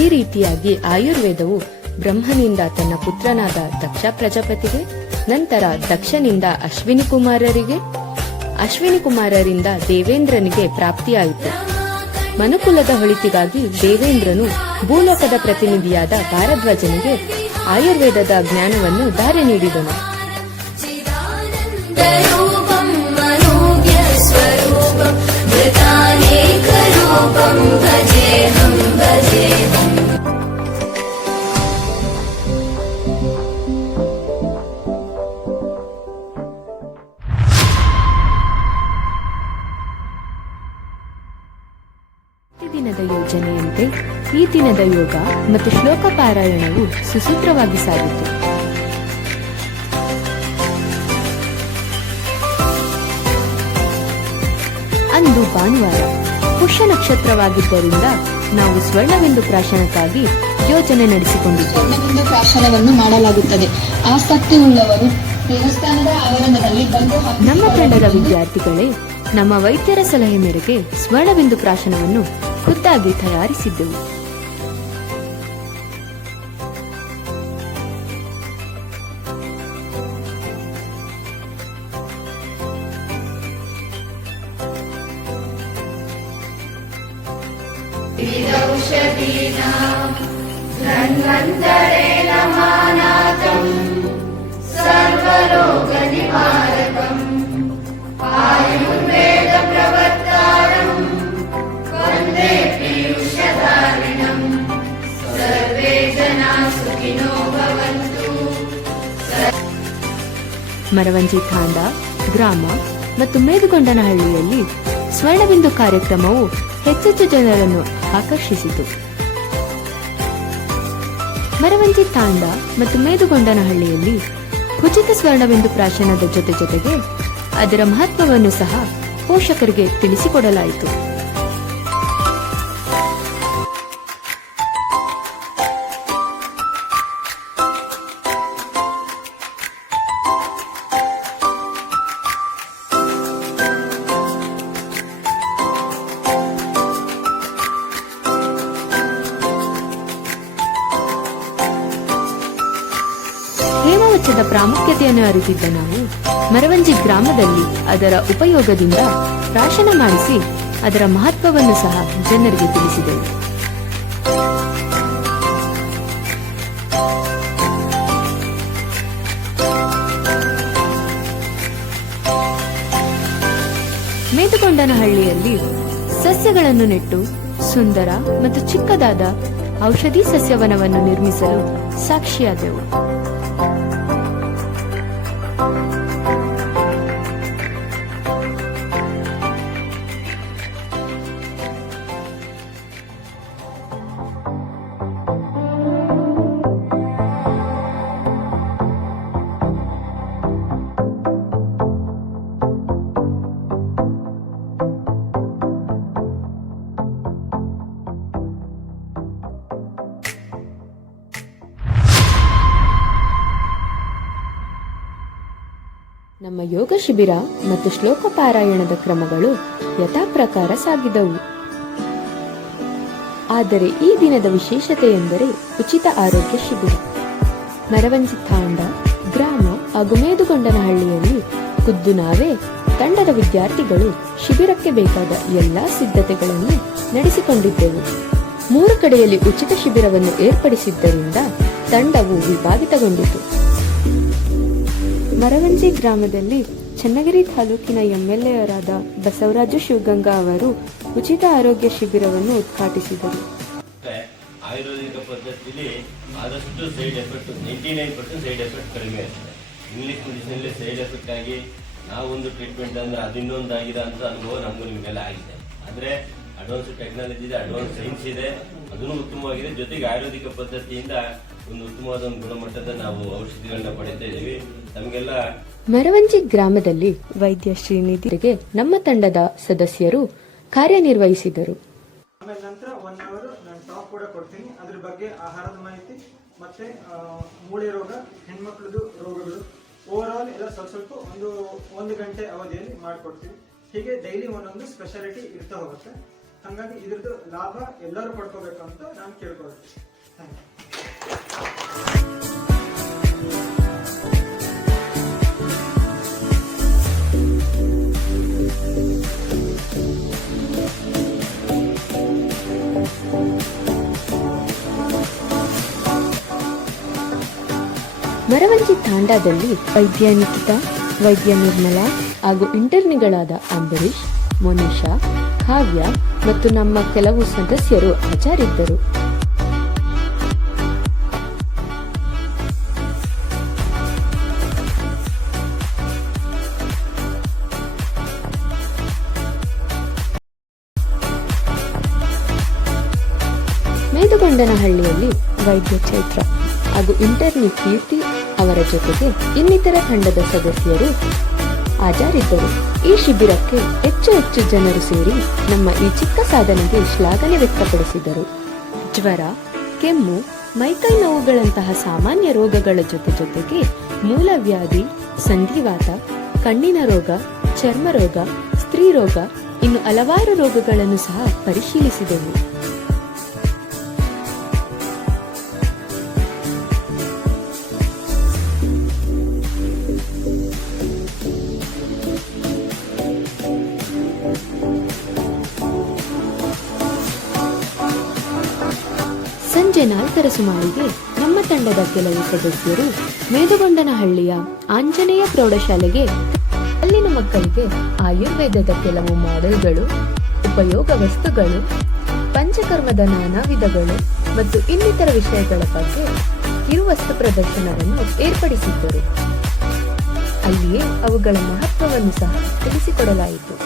ಈ ರೀತಿಯಾಗಿ ಆಯುರ್ವೇದವು ಬ್ರಹ್ಮನಿಂದ ತನ್ನ ಪುತ್ರನಾದ ದಕ್ಷ ಪ್ರಜಾಪತಿಗೆ, ನಂತರ ದಕ್ಷನಿಂದ ಅಶ್ವಿನಿ ಕುಮಾರರಿಗೆ, ಅಶ್ವಿನಿ ಕುಮಾರರಿಂದ ದೇವೇಂದ್ರನಿಗೆ ಪ್ರಾಪ್ತಿಯಾಯಿತು. ಮನುಕುಲದ ಒಳಿತಿಗಾಗಿ ದೇವೇಂದ್ರನು ಭೂಲೋಕದ ಪ್ರತಿನಿಧಿಯಾದ ಭಾರದ್ವಾಜನಿಗೆ ಆಯುರ್ವೇದದ ಜ್ಞಾನವನ್ನು ದಾರಿ ನೀಡಿದನು. ದಿನದ ಯೋಜನೆಯಂತೆ ಈ ದಿನದ ಯೋಗ ಮತ್ತು ಶ್ಲೋಕ ಪಾರಾಯಣವು ಸುಸೂತ್ರವಾಗಿ ಸಾಗಿತು. ಅಂದು ಭಾನುವಾರ, ಪುಷ್ಯ ನಕ್ಷತ್ರವಾಗಿದ್ದರಿಂದ ನಾವು ಸ್ವರ್ಣಬಿಂದು ಪ್ರಾಶನಕ್ಕಾಗಿ ಯೋಜನೆ ನಡೆಸಿಕೊಂಡಿದ್ದೇವೆ. ಸ್ವರ್ಣಬಿಂದು ಪ್ರಾಶನವನ್ನು ಮಾಡಲಾಗುತ್ತದೆ. ಆಸಕ್ತಿ ಉಳ್ಳವರು ದೇವಸ್ಥಾನದ ಆವರಣದಲ್ಲಿ ಬಂದು ನಮ್ಮ ತಂಡದ ವಿದ್ಯಾರ್ಥಿಗಳೇ ನಮ್ಮ ವೈದ್ಯರ ಸಲಹೆ ಮೇರೆಗೆ ಸ್ವರ್ಣಬಿಂದು ಪ್ರಾಶನವನ್ನು ಖುದ್ದಾಗಿ ತಯಾರಿಸಿದ್ದೆವು. ಮರವಂಜಿ ತಾಂಡ ಗ್ರಾಮ ಮತ್ತು ಮೇದುಗೊಂಡನಹಳ್ಳಿಯಲ್ಲಿ ಸ್ವರ್ಣಬಿಂದು ಕಾರ್ಯಕ್ರಮವು ಹೆಚ್ಚೆಚ್ಚು ಜನರನ್ನು ಆಕರ್ಷಿಸಿತು. ಮರವಂಜಿ ತಾಂಡ ಮತ್ತು ಮೇದುಗೊಂಡನಹಳ್ಳಿಯಲ್ಲಿ ಉಚಿತ ಸ್ವರ್ಣಬಿಂದು ಪ್ರಾಶನದ ಜೊತೆಗೆ ಅದರ ಮಹತ್ವವನ್ನು ಸಹ ಪೋಷಕರಿಗೆ ತಿಳಿಸಿಕೊಡಲಾಯಿತು. ಹೇಮವಚದ ಪ್ರಾಮುಖ್ಯತೆಯನ್ನು ಅರಿತಿದ್ದ ನಾವು ಮರವಂಜಿ ಗ್ರಾಮದಲ್ಲಿ ಅದರ ಉಪಯೋಗದಿಂದ ಪ್ರಾಶನ ಮಾಡಿಸಿ ಅದರ ಮಹತ್ವವನ್ನು ಸಹ ಜನರಿಗೆ ತಿಳಿಸಿದೆವು. ಮೇದುಗೊಂಡನಹಳ್ಳಿಯಲ್ಲಿ ಸಸ್ಯಗಳನ್ನು ನೆಟ್ಟು ಸುಂದರ ಮತ್ತು ಚಿಕ್ಕದಾದ ಔಷಧಿ ಸಸ್ಯವನವನ್ನು ನಿರ್ಮಿಸಲು ಸಾಕ್ಷಿಯಾದೆವು. ನಮ್ಮ ಯೋಗ ಶಿಬಿರ ಮತ್ತು ಶ್ಲೋಕ ಪಾರಾಯಣದ ಕ್ರಮಗಳು ಯಥಾಪ್ರಕಾರ ಸಾಗಿದವು. ಆದರೆ ಈ ದಿನದ ವಿಶೇಷತೆ ಎಂದರೆ ಉಚಿತ ಆರೋಗ್ಯ ಶಿಬಿರ. ಮರವಂಜಿ ತಾಂಡ ಗ್ರಾಮ ಹಾಗೂ ಮೇದುಗೊಂಡನಹಳ್ಳಿಯಲ್ಲಿ ಖುದ್ದು ನಾವೇ ತಂಡದ ವಿದ್ಯಾರ್ಥಿಗಳು ಶಿಬಿರಕ್ಕೆ ಬೇಕಾದ ಎಲ್ಲಾ ಸಿದ್ಧತೆಗಳನ್ನು ನಡೆಸಿಕೊಂಡಿದ್ದೆವು. 3 ಕಡೆಯಲ್ಲಿ ಉಚಿತ ಶಿಬಿರವನ್ನು ಏರ್ಪಡಿಸಿದ್ದರಿಂದ ತಂಡವು ವಿಭಾಗಿತಗೊಂಡಿತು. ಮರವಂಜಿ ಗ್ರಾಮದಲ್ಲಿ ಚನ್ನಗಿರಿ ತಾಲೂಕಿನ ಎಂಎಲ್ಎರಾದ ಬಸವರಾಜು ಶಿವಗಂಗಾ ಅವರು ಉಚಿತ ಆರೋಗ್ಯ ಶಿಬಿರವನ್ನು ಉದ್ಘಾಟಿಸಿದರು. ಆಯುರ್ವೇದಿಕ ಪದ್ಧತಿಯಲ್ಲಿ ಆದಷ್ಟು ಸೈಡ್ ಎಫೆಕ್ಟ್ 99% ಸೈಡ್ ಎಫೆಕ್ಟ್ ಕಡಿಮೆ ಇರ್ತದೆ. ಇಂಗ್ಲೀಷ್ ಮೆಡಿಸಿನಲ್ಲಿ ಸೈಡ್ ಎಫೆಕ್ಟ್ ಆಗಿ ನಾವೊಂದು ಟ್ರೀಟ್ಮೆಂಟ್ ಅಂದರೆ ಅದು ಇನ್ನೊಂದಾಗಿದೆ ಅಂತ ಅನುಭವ ನಮಗೂ ನಿಮಗೆಲ್ಲ ಆಗಿದೆ. ಆದರೆ ಅಡ್ವಾನ್ಸ್ ಟೆಕ್ನಾಲಜಿ ಇದೆ, ಅಡ್ವಾನ್ಸ್ ಸೈನ್ಸ್ ಇದೆ, ಅದನ್ನು ಉತ್ತಮವಾಗಿದೆ. ಜೊತೆಗೆ ಆಯುರ್ವೇದಿಕ ಪದ್ಧತಿಯಿಂದ ಒಂದು ಉತ್ತಮವಾದ ಒಂದು ಗುಣಮಟ್ಟದ ನಾವು ಔಷಧಿಗಳನ್ನ ಪಡೆಯುತ್ತಾ ಇದ್ದೀವಿ. ನಮಗೆಲ್ಲ ಮರವಂಜಿ ಗ್ರಾಮದಲ್ಲಿ ವೈದ್ಯ ಶ್ರೀನಿಧಿಗೆ ನಮ್ಮ ತಂಡದ ಸದಸ್ಯರು ಕಾರ್ಯನಿರ್ವಹಿಸಿದರು. ಆಮೇಲೆ ನಂತರ 1 ಅವರ್ ನಾನು ಟಾಕ್ ಕೂಡ ಕೊಡ್ತೀನಿ. ಅದ್ರ ಬಗ್ಗೆ ಆಹಾರದ ಮಾಹಿತಿ ಮತ್ತೆ ಮೂಳೆ ರೋಗ, ಹೆಣ್ಮಕ್ಳದ್ದು ರೋಗಗಳು ಓವರ್ ಆಲ್ ಎಲ್ಲ ಸ್ವಲ್ಪ ಒಂದು ಗಂಟೆ ಅವಧಿಯಲ್ಲಿ ಮಾಡಿಕೊಡ್ತೀವಿ. ಹೀಗೆ ಡೈಲಿ ಒಂದೊಂದು ಸ್ಪೆಷಾಲಿಟಿ ಇರ್ತಾ ಹೋಗುತ್ತೆ. ಹಾಗಾಗಿ ಇದ್ರದ್ದು ಲಾಭ ಎಲ್ಲರೂ ಪಡ್ಕೋಬೇಕು ಅಂತ ನಾನು ಕೇಳ್ಕೊಳ್ತೀನಿ. Thank you. ಮರವಂಜಿ ತಾಂಡಾದಲ್ಲಿ ವೈದ್ಯ ನಿಖಿತಾ, ವೈದ್ಯ ನಿರ್ಮಲಾ ಹಾಗೂ ಇಂಟರ್ನಿಗಳಾದ ಅಂಬರೀಶ್, ಮೋನಿಶಾ, ಕಾವ್ಯ ಮತ್ತು ನಮ್ಮ ಕೆಲವು ಸದಸ್ಯರು ಹಾಜರಿದ್ದರು. ಮೇದುಗೊಂಡನಹಳ್ಳಿಯಲ್ಲಿ ವೈದ್ಯ ಚೈತ್ರ ಹಾಗೂ ಇಂಟರ್ನಿ ಕೀರ್ತಿ ಅವರ ಜೊತೆಗೆ ಇನ್ನಿತರ ತಂಡದ ಸದಸ್ಯರು ಹಾಜರಿದ್ದರು. ಈ ಶಿಬಿರಕ್ಕೆ ಹೆಚ್ಚು ಜನರು ಸೇರಿ ನಮ್ಮ ಈ ಚಿಕ್ಕ ಸಾಧನೆಗೆ ಶ್ಲಾಘನೆ ವ್ಯಕ್ತಪಡಿಸಿದರು. ಜ್ವರ, ಕೆಮ್ಮು, ಮೈಕೈ ನೋವುಗಳಂತಹ ಸಾಮಾನ್ಯ ರೋಗಗಳ ಜೊತೆಗೆ ಮೂಲವ್ಯಾಧಿ, ಸಂಧಿವಾತ, ಕಣ್ಣಿನ ರೋಗ, ಚರ್ಮ ರೋಗ, ಸ್ತ್ರೀ ರೋಗ ಇನ್ನು ಹಲವಾರು ರೋಗಗಳನ್ನು ಸಹ ಪರಿಶೀಲಿಸಿದೆವು. ಸಂಜೆ 4ರ ಸುಮಾರಿಗೆ ನಮ್ಮ ತಂಡದ ಕೆಲವು ಸದಸ್ಯರು ಮೇದುಗೊಂಡನಹಳ್ಳಿಯ ಆಂಜನೇಯ ಪ್ರೌಢಶಾಲೆಗೆ ಅಲ್ಲಿನ ಮಕ್ಕಳಿಗೆ ಆಯುರ್ವೇದದ ಕೆಲವು ಮಾಡೆಲ್ಗಳು, ಉಪಯೋಗ ವಸ್ತುಗಳು, ಪಂಚಕರ್ಮದ ನಾನಾ ವಿಧಗಳು ಮತ್ತು ಇನ್ನಿತರ ವಿಷಯಗಳ ಬಗ್ಗೆ ಕಿರುವಸ್ತು ಪ್ರದರ್ಶನವನ್ನು ಏರ್ಪಡಿಸಿದ್ದರು. ಅಲ್ಲಿಯೇ ಅವುಗಳ ಮಹತ್ವವನ್ನು ಸಹ ತಿಳಿಸಿಕೊಡಲಾಯಿತು.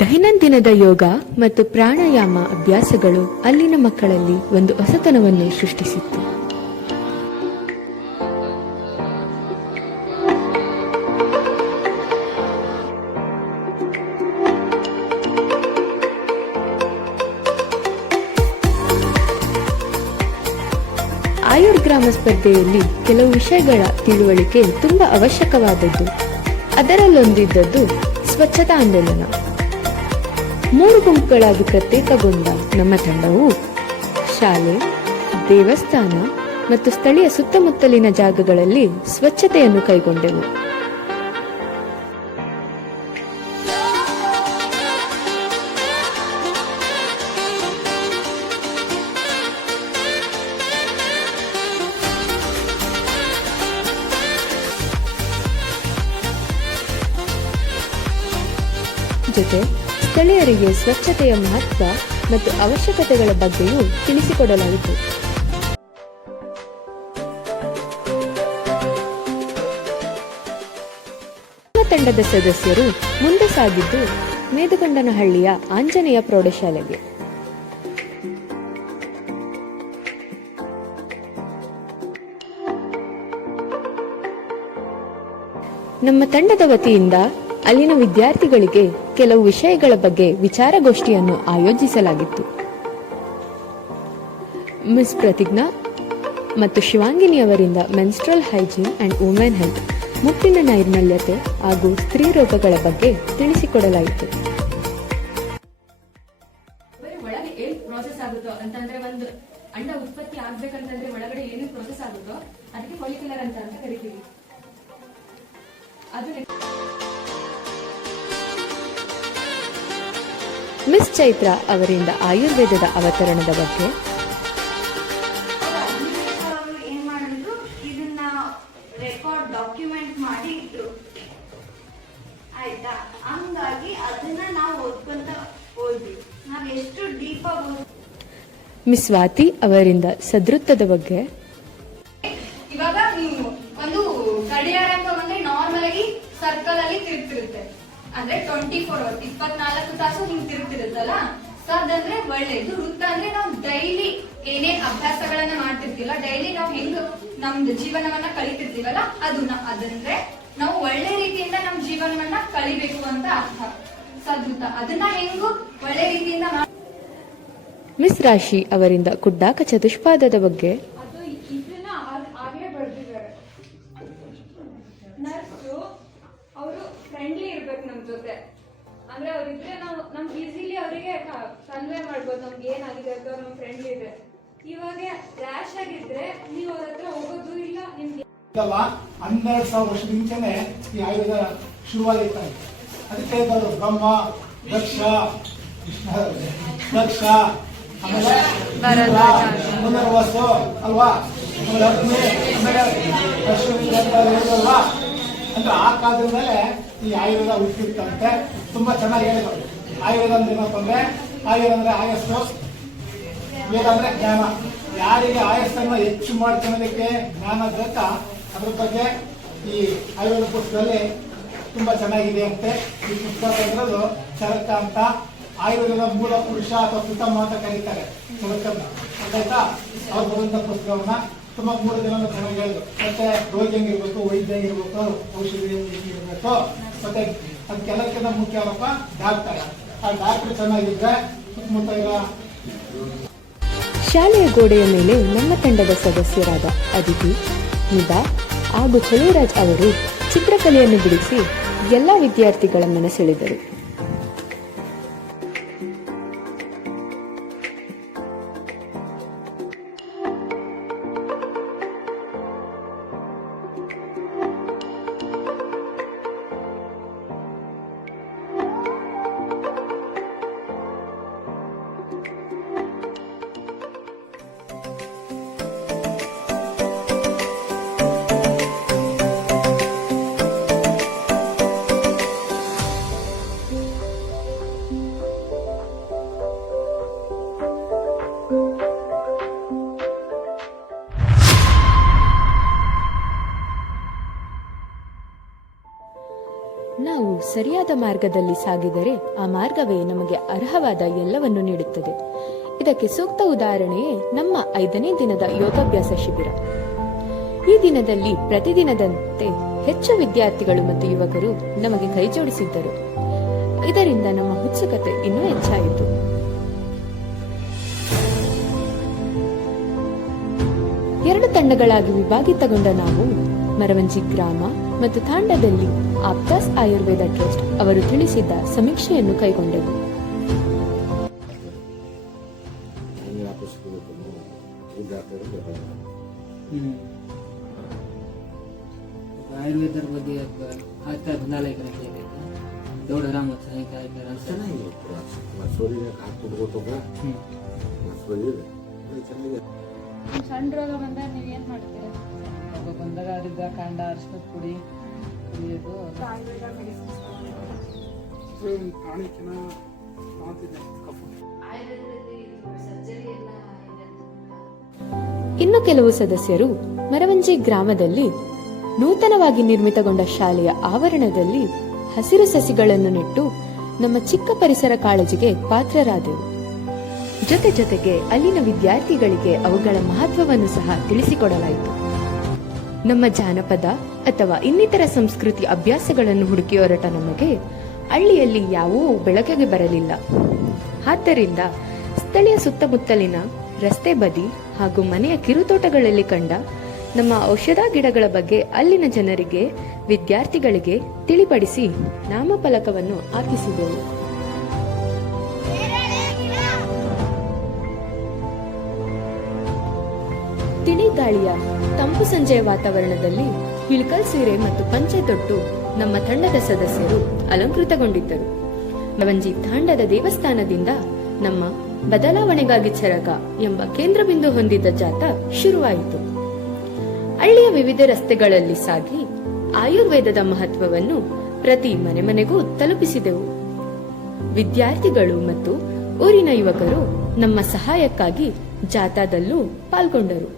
ದೈನಂದಿನದ ಯೋಗ ಮತ್ತು ಪ್ರಾಣಾಯಾಮ ಅಭ್ಯಾಸಗಳು ಅಲ್ಲಿನ ಮಕ್ಕಳಲ್ಲಿ ಒಂದು ಹೊಸತನವನ್ನು ಸೃಷ್ಟಿಸಿತ್ತು. ಆಯುರ್ಗ್ರಾಮ ಸ್ಪರ್ಧೆಯಲ್ಲಿ ಕೆಲವು ವಿಷಯಗಳ ತಿಳುವಳಿಕೆ ತುಂಬಾ ಅವಶ್ಯಕವಾದದ್ದು. ಅದರಲ್ಲೊಂದಿದ್ದದ್ದು ಸ್ವಚ್ಛತಾ ಆಂದೋಲನ. 3 ಗುಂಪುಗಳಾಗಿ ಪ್ರತ್ಯೇಕಗೊಂಡ ನಮ್ಮ ತಂಡವು ಶಾಲೆ, ದೇವಸ್ಥಾನ ಮತ್ತು ಸ್ಥಳೀಯ ಸುತ್ತಮುತ್ತಲಿನ ಜಾಗಗಳಲ್ಲಿ ಸ್ವಚ್ಛತೆಯನ್ನು ಕೈಗೊಂಡೆವು. ಜೊತೆ ಸ್ಥಳೀಯರಿಗೆ ಸ್ವಚ್ಛತೆಯ ಮಹತ್ವ ಮತ್ತು ಅವಶ್ಯಕತೆಗಳ ಬಗ್ಗೆಯೂ ತಿಳಿಸಿಕೊಡಲಾಯಿತು. ತಂಡದ ಸದಸ್ಯರು ಮುಂದೆ ಸಾಗಿದ್ದು ಮೇದುಗೊಂಡನಹಳ್ಳಿಯ ಆಂಜನೇಯ ಪ್ರೌಢಶಾಲೆಗೆ. ನಮ್ಮ ತಂಡದ ವತಿಯಿಂದ ಅಲ್ಲಿನ ವಿದ್ಯಾರ್ಥಿಗಳಿಗೆ ಕೆಲವು ವಿಷಯಗಳ ಬಗ್ಗೆ ವಿಚಾರಗೋಷ್ಠಿಯನ್ನು ಆಯೋಜಿಸಲಾಗಿತ್ತು. ಮಿಸ್ ಪ್ರತಿಜ್ಞಾ ಮತ್ತು ಶಿವಾಂಗಿನಿ ಅವರಿಂದ menstrual hygiene and women health, ಮುಟ್ಟಿನ ನೈರ್ಮಲ್ಯತೆ ಹಾಗೂ ಸ್ತ್ರೀ ರೋಗಗಳ ಬಗ್ಗೆ ತಿಳಿಸಿಕೊಡಲಾಯಿತು. ಒಳಗೆ ಏನ್ ಪ್ರೋಸೆಸ್ ಆಗುತ್ತೋ ಅಂತಂದ್ರೆ ಒಂದು ಅಂಡ ಉತ್ಪತ್ತಿ ಆಗ್ಬೇಕಂತಂದ್ರೆ ಒಳಗಡೆ ಏನು ಪ್ರೋಸೆಸ್ ಆಗುತ್ತೋ ಅದಕ್ಕೆ ಫಾಲಿಕ್ಯುಲರ್ ಅಂತ ಕರಿತೀವಿ. ಮಿಸ್ ಚೈತ್ರ ಅವರಿಂದ ಆಯುರ್ವೇದದ ಅವತರಣದ ಬಗ್ಗೆ, ಏನ್ ಮಾಡಿದ್ರು ಇದನ್ನ ರೆಕಾರ್ಡ್ ಡಾಕ್ಯುಮೆಂಟ್ ಮಾಡಿ ಇಟ್ರು ಆಯ್ತಾ. ಹಂಗಾಗಿ ಅದನ್ನ ನಾವು ಓದ್ಕೊಂತ ಹೋದ್ವಿ. ನಾವ್ ಎಷ್ಟು ಡೀಪ್ ಆಗಿ ಮಿಸ್ ಸ್ವಾತಿ ಅವರಿಂದ ಸದೃತ್ತದ ಬಗ್ಗೆ, ಇವಾಗ ನೀವು ಒಂದು ಗಡಿಯಾರ ಅಂತ ಬಂದ್ರೆ ನಾರ್ಮಲ್ ಆಗಿ ಸರ್ಕಲ್ ಅಲ್ಲಿ ತಿರುಗ್ತಿರುತ್ತೆ, ಅಂದ್ರೆ 24 hours 24 ತಾಸು ಹಿಂಗ್ ತಿರುಗ್ತಿರುತ್ತಲ್ಲ. ಸೊ ಅದಂದ್ರೆ ಒಳ್ಳೇದು. ವೃತ್ತ ಅಂದ್ರೆ ನಾವು ಡೈಲಿ ಏನೇ ಅಭ್ಯಾಸಗಳನ್ನ ಮಾಡ್ತಿರ್ತೀವಲ್ಲ, ಡೈಲಿ ನಾವು ಹೆಂಗ್ ನಮ್ದು ಜೀವನವನ್ನ ಕಳಿತಿರ್ತೀವಲ್ಲ ಅದಂದ್ರೆ ನಾವು ಒಳ್ಳೆ ರೀತಿಯಿಂದ ನಮ್ ಜೀವನವನ್ನ ಕಳಿಬೇಕು ಅಂತ ಅರ್ಥ. ಸದ್ಭುತ ಅದನ್ನ ಹೆಂಗು ಒಳ್ಳೆ ರೀತಿಯಿಂದ ಮಿಸ್ ರಾಶಿ ಅವರಿಂದ ಕುಡ್ಡಾಕ ಚತುಷ್ಪಾದದ ಬಗ್ಗೆ, ಅದು ಇದನ್ನ ಆಗ್ಲೇ ಬರ್ದಿದ್ದಾರೆ. ನರ್ಸು ಅವರು ಫ್ರೆಂಡ್ಲಿ ಇರ್ಬೇಕು ನಮ್ ಜೊತೆ, ಅಂದ್ರೆ ಅವ್ರಿದ್ರೆ ನಾವು ನಮ್ಗೆ ಈಸಿಲಿ ಅವರಿಗೆ ಕನ್ವೆ ಮಾಡ್ಬೋದು ನಮ್ಗೆ ಏನಾಗಿದೆ ಅಂತ. ನಮ್ ಫ್ರೆಂಡ್ಲಿ ಇದೆ. ಇವಾಗ ರ್ಯಾಶ್ ಆಗಿದ್ರೆ ನೀವು ಅವ್ರ ಹತ್ರ ಹೋಗೋದು ಇಲ್ಲ. ನಿಮ್ಗೆ 12,000 ವರ್ಷದ ಮುಂಚೆನೆ ಈ ಆಯುರ್ವೇದ ಶುರುವಾಗಿತ್ತು. ಅದಕ್ಕೆ ಬ್ರಹ್ಮ ದಕ್ಷ ಆಮೇಲೆ ಪುನರ್ವಸು ಅಲ್ವಾ, ಆಮೇಲೆ ಅಗ್ನಿ, ಆಮೇಲೆ ಅಲ್ವಾ ಅಂತ ಆ ಕಾಲದ ಮೇಲೆ ಈ ಆಯುರ್ವೇದ ಹುಟ್ಟಿರ್ತಂತೆ. ತುಂಬಾ ಚೆನ್ನಾಗಿ ಹೇಳಿದ್ರು. ಆಯುರ್ವೇದ ಅಂದ್ರೆ ಏನಪ್ಪ ಅಂದ್ರೆ, ಆಯುರ್ವೇದ ಅಂದ್ರೆ ಆಯಸ್ಸು, ವೇದ ಅಂದ್ರೆ ಜ್ಞಾನ. ಯಾರಿಗೆ ಆಯಸ್ಸನ್ನು ಹೆಚ್ಚು ಮಾಡ್ಕೊಳ್ಳೋದಕ್ಕೆ ಜ್ಞಾನ ಬೇಕಾ ಅದ್ರ ಬಗ್ಗೆ ಈ ಆಯುರ್ವೇದ ಪುಸ್ತಕದಲ್ಲಿ ತುಂಬಾ ಚೆನ್ನಾಗಿದೆ ಅಂತೆ. ಈ ಪುಸ್ತಕ ಬಂದಿರೋದು ಚರಕ ಅಂತ, ಆಯುರ್ವೇದದ ಮೂಲ ಪುರುಷ ಅಥವಾ ಪಿತಾಮ ಅಂತ ಕರೀತಾರೆ ಚರಕನ್ನ. ಗೊತ್ತಾಯ್ತಾ? ಅವ್ರು ಬರುವಂತ ಪುಸ್ತಕವನ್ನ ತುಂಬಾ 3 ದಿನ ಚೆನ್ನಾಗಿ ಹೇಳಿದ್ರು. ಮತ್ತೆ ರೋಗಿ ಹೆಂಗಿರ್ಬೇಕು, ವೈದ್ಯ ಹೆಂಗಿರ್ಬೇಕು, ಔಷಧಿ ಹೆಂಗಿರ್ಬೇಕು, ಮತ್ತೆ ಅದಕ್ಕೆಲ್ಲಕ್ಕಿಂತ ಮುಖ್ಯ ಏನಪ್ಪ ಡಾಕ್ಟರ್. ಆ ಡಾಕ್ಟರ್ ಚೆನ್ನಾಗಿದ್ರೆ ಸುತ್ತಮುತ್ತ ಇರೋ ಶಾಲೆಯ ಗೋಡೆಯ ಮೇಲೆ ನಮ್ಮ ತಂಡದ ಸದಸ್ಯರಾದ ಅದಿತಿ, ನಿಧಾ ಹಾಗೂ ಚಲುವರಾಜ್ ಅವರು ಚಿತ್ರಕಲೆಯನ್ನು ಬಿಡಿಸಿ ಎಲ್ಲ ವಿದ್ಯಾರ್ಥಿಗಳ ಮನಸೆಳೆದರು. ನಾವು ಸರಿಯಾದ ಮಾರ್ಗದಲ್ಲಿ ಸಾಗಿದರೆ ಆ ಮಾರ್ಗವೇ ನಮಗೆ ಅರ್ಹವಾದ ಎಲ್ಲವನ್ನು ನೀಡುತ್ತದೆ. ಇದಕ್ಕೆ ಸೂಕ್ತ ಉದಾಹರಣೆಯೇ ನಮ್ಮ 5ನೇ ದಿನದ ಯೋಗಾಭ್ಯಾಸ ಶಿಬಿರ. ಈ ದಿನದಲ್ಲಿ ಪ್ರತಿದಿನದಂತೆ ಹೆಚ್ಚು ವಿದ್ಯಾರ್ಥಿಗಳು ಮತ್ತು ಯುವಕರು ನಮಗೆ ಕೈಜೋಡಿಸಿದ್ದರು. ಇದರಿಂದ ನಮ್ಮ ಉತ್ಸುಕತೆ ಇನ್ನೂ ಹೆಚ್ಚಾಯಿತು. ಎರಡು ತಂಡಗಳಾಗಿ ವಿಭಾಗಿತಗೊಂಡ ನಾವು ಮರವಂಜಿ ಗ್ರಾಮ ಮತ್ತು ತಾಂಡದಲ್ಲಿ ಆಪ್ತಾಸ್ ಆಯುರ್ವೇದ ಟ್ರಸ್ಟ್ ಅವರು ತಿಳಿಸಿದ್ದ ಸಮೀಕ್ಷೆಯನ್ನು ಕೈಗೊಂಡೆವು. ಆಯುರ್ವೇದರ ಬಗ್ಗೆ ಆಗ್ತಾ 14 ಗಂಟೆಗೆ ದೊಡ್ಡ ಮತ್ತು ಸಣ್ಣ ರೋಗ ಬಂದಾಗ ನೀವೇನ್ ಮಾಡ್ತೀರಾ? ರೋಗ ಬಂದಾಗ ಅರಿದ ಕಾಂಡ ಅರಿಶಿನ ಪುಡಿ ಕುಡಿಯೋದು. ಪ್ರಾಣಿ ಚೆನ್ನಾಗಿ ಕಾಣ್ತಿದೆ ಕಪ್ಪು. ಇನ್ನು ಕೆಲವು ಸದಸ್ಯರು ಮರವಂಜಿ ಗ್ರಾಮದಲ್ಲಿ ನೂತನವಾಗಿ ನಿರ್ಮಿತಗೊಂಡ ಶಾಲೆಯ ಆವರಣದಲ್ಲಿ ಹಸಿರು ಸಸಿಗಳನ್ನು ನೆಟ್ಟು ನಮ್ಮ ಚಿಕ್ಕ ಪರಿಸರ ಕಾಳಜಿಗೆ ಪಾತ್ರರಾದೆವು. ಜೊತೆಗೆ ಅಲ್ಲಿನ ವಿದ್ಯಾರ್ಥಿಗಳಿಗೆ ಅವುಗಳ ಮಹತ್ವವನ್ನು ಸಹ ತಿಳಿಸಿಕೊಡಲಾಯಿತು. ನಮ್ಮ ಜಾನಪದ ಅಥವಾ ಇನ್ನಿತರ ಸಂಸ್ಕೃತಿ ಅಭ್ಯಾಸಗಳನ್ನು ಹುಡುಕಿ ಹೊರಟ ನಮಗೆ ಹಳ್ಳಿಯಲ್ಲಿ ಯಾವುವೂ ಬೆಳಕಿಗೆ ಬರಲಿಲ್ಲ. ಆದ್ದರಿಂದ ಸ್ಥಳೀಯ ಸುತ್ತಮುತ್ತಲಿನ ರಸ್ತೆ ಬದಿ ಹಾಗೂ ಮನೆಯ ಕಿರುತೋಟಗಳಲ್ಲಿ ಕಂಡ ನಮ್ಮ ಔಷಧ ಗಿಡಗಳ ಬಗ್ಗೆ ಅಲ್ಲಿನ ಜನರಿಗೆ, ವಿದ್ಯಾರ್ಥಿಗಳಿಗೆ ತಿಳಿಪಡಿಸಿ ನಾಮಫಲಕವನ್ನು ಹಾಕಿಸಿದೆವು. ತಿಳಿ ಗಾಳಿಯ ತಂಪು ಸಂಜೆಯ ವಾತಾವರಣದಲ್ಲಿ ಇಳಕಲ್ ಸೀರೆ ಮತ್ತು ಪಂಚೆ ತೊಟ್ಟು ನಮ್ಮ ತಂಡದ ಸದಸ್ಯರು ಅಲಂಕೃತಗೊಂಡಿದ್ದರು. ಮರವಂಜಿ ತಾಂಡದ ದೇವಸ್ಥಾನದಿಂದ ನಮ್ಮ ಬದಲಾವಣೆಗಾಗಿ ಚರಕ ಎಂಬ ಕೇಂದ್ರ ಬಿಂದು ಹೊಂದಿದ್ದ ಜಾಥಾ ಶುರುವಾಯಿತು. ಹಳ್ಳಿಯ ವಿವಿಧ ರಸ್ತೆಗಳಲ್ಲಿ ಸಾಗಿ ಆಯುರ್ವೇದದ ಮಹತ್ವವನ್ನು ಪ್ರತಿ ಮನೆಗೂ ತಲುಪಿಸಿದೆವು. ವಿದ್ಯಾರ್ಥಿಗಳು ಮತ್ತು ಊರಿನ ಯುವಕರು ನಮ್ಮ ಸಹಾಯಕ್ಕಾಗಿ ಜಾಥಾದಲ್ಲೂ ಪಾಲ್ಗೊಂಡರು.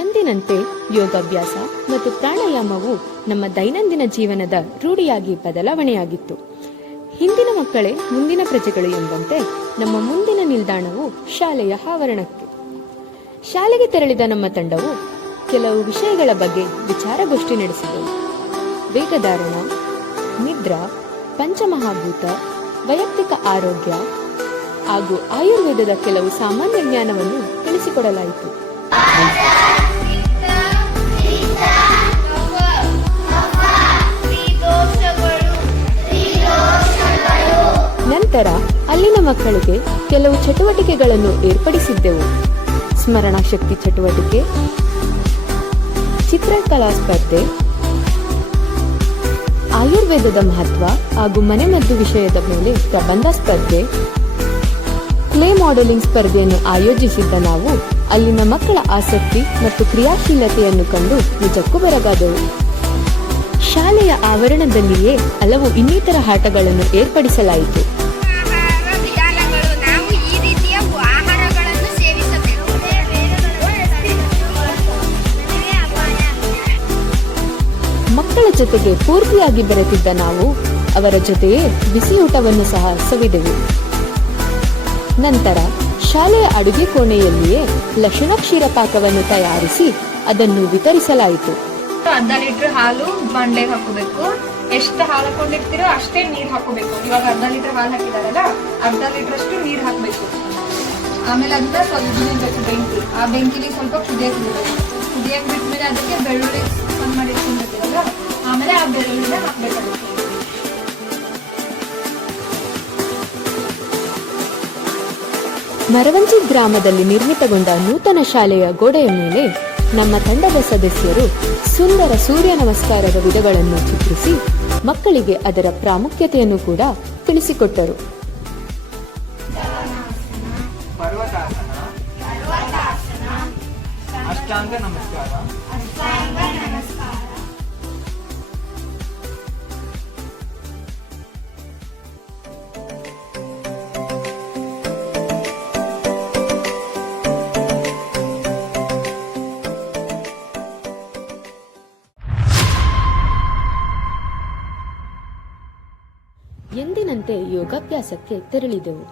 ಎಂದಿನಂತೆ ಯೋಗಾಭ್ಯಾಸ ಮತ್ತು ಪ್ರಾಣಾಯಾಮವು ನಮ್ಮ ದೈನಂದಿನ ಜೀವನದ ರೂಢಿಯಾಗಿ ಬದಲಾವಣೆಯಾಗಿತ್ತು. ಹಿಂದಿನ ಮಕ್ಕಳೇ ಮುಂದಿನ ಪ್ರಜೆಗಳು ಎಂಬಂತೆ ನಮ್ಮ ಮುಂದಿನ ನಿಲ್ದಾಣವು ಶಾಲೆಯ ಆವರಣಕ್ಕೆ. ಶಾಲೆಗೆ ತೆರಳಿದ ನಮ್ಮ ತಂಡವು ಕೆಲವು ವಿಷಯಗಳ ಬಗ್ಗೆ ವಿಚಾರಗೋಷ್ಠಿ ನಡೆಸಿದೆವು. ವೇಗಧಾರಣ, ನಿದ್ರಾ, ಪಂಚಮಹಾಭೂತ, ವೈಯಕ್ತಿಕ ಆರೋಗ್ಯ ಹಾಗೂ ಆಯುರ್ವೇದದ ಕೆಲವು ಸಾಮಾನ್ಯ ಜ್ಞಾನವನ್ನು ತಿಳಿಸಿಕೊಡಲಾಯಿತು. ನಂತರ ಅಲ್ಲಿನ ಮಕ್ಕಳಿಗೆ ಕೆಲವು ಚಟುವಟಿಕೆಗಳನ್ನು ಏರ್ಪಡಿಸಿದ್ದೆವು. ಸ್ಮರಣಾ ಶಕ್ತಿ ಚಟುವಟಿಕೆ, ಚಿತ್ರಕಲಾ ಸ್ಪರ್ಧೆ, ಆಯುರ್ವೇದದ ಮಹತ್ವ ಹಾಗೂ ಮನೆಮದ್ದು ವಿಷಯದ ಮೇಲೆ ಪ್ರಬಂಧ ಸ್ಪರ್ಧೆ, ಕ್ಲೇ ಮಾಡೆಲಿಂಗ್ ಸ್ಪರ್ಧೆಯನ್ನು ಆಯೋಜಿಸಿದ್ದ ನಾವು ಅಲ್ಲಿನ ಮಕ್ಕಳ ಆಸಕ್ತಿ ಮತ್ತು ಕ್ರಿಯಾಶೀಲತೆಯನ್ನು ಕಂಡು ನಿಜಕ್ಕೂ ಬೆರಗಾದೆವು. ಶಾಲೆಯ ಆವರಣದಲ್ಲಿಯೇ ಹಲವು ಇನ್ನಿತರ ಆಟಗಳನ್ನು ಏರ್ಪಡಿಸಲಾಯಿತು. ಮಕ್ಕಳ ಜೊತೆಗೆ ಪೂರ್ತಿಯಾಗಿ ಬೆರೆತಿದ್ದ ನಾವು ಅವರ ಜೊತೆಯೇ ಬಿಸಿ ಊಟವನ್ನು ಸಹ ಸವಿದೆವು. ನಂತರ ಶಾಲೆಯ ಅಡುಗೆ ಕೋಣೆಯಲ್ಲಿಯೇ ಲಶುನ ಕ್ಷೀರ ಪಾಕವನ್ನು ತಯಾರಿಸಿ ಅದನ್ನು ವಿತರಿಸಲಾಯಿತು. ಅರ್ಧ ಲೀಟರ್ ಹಾಲು ಬಂಡೆಗೆ ಹಾಕೋಬೇಕು. ಎಷ್ಟು ಹಾಲು ಹಾಕೊಂಡಿರ್ತೀರೋ ಅಷ್ಟೇ ನೀರು ಹಾಕೋಬೇಕು. ಇವಾಗ ಅರ್ಧ ಲೀಟರ್ ಹಾಲು ಹಾಕಿದಾರಲ್ಲ, ಅರ್ಧ ಲೀಟರ್ ಅಷ್ಟು ನೀರು ಹಾಕಬೇಕು. ಆಮೇಲೆ ಅದನ್ನ ಸ್ವಲ್ಪ ಬಿಡಬೇಕು ಬೆಂಕಿ. ಆ ಬೆಂಕಿಲಿ ಸ್ವಲ್ಪ ಕುದಿಯಕ್ಕೆ ಬಿಡಬೇಕು. ಕುದಿಯಕ್ಕೆ ಬಿಟ್ಮೇಲೆ ಅದಕ್ಕೆ ಬೆಳ್ಳುಳ್ಳಿ ಬಂದ್ ಮಾಡಿ ಇಟ್ಕೊಂಡಿರ್ತೀವಲ್ಲ, ಆಮೇಲೆ ಆ ಬೆಳ್ಳುಳ್ಳಿನ ಹಾಕ್ಬೇಕಾಗುತ್ತೆ. ಮರವಂಜಿ ಗ್ರಾಮದಲ್ಲಿ ನಿರ್ಮಿತಗೊಂಡ ನೂತನ ಶಾಲೆಯ ಗೋಡೆಯ ಮೇಲೆ ನಮ್ಮ ತಂಡದ ಸದಸ್ಯರು ಸುಂದರ ಸೂರ್ಯ ನಮಸ್ಕಾರದ ವಿಧಗಳನ್ನು ಚಿತ್ರಿಸಿ ಮಕ್ಕಳಿಗೆ ಅದರ ಪ್ರಾಮುಖ್ಯತೆಯನ್ನು ಕೂಡ ತಿಳಿಸಿಕೊಟ್ಟರು. ಅಷ್ಟಾಂಗ ನಮಸ್ಕಾರ, ಎಂದಿನಂತೆ ಯೋಗಾಭ್ಯಾಸಕ್ಕೆ ತೆರಳಿದೆವು.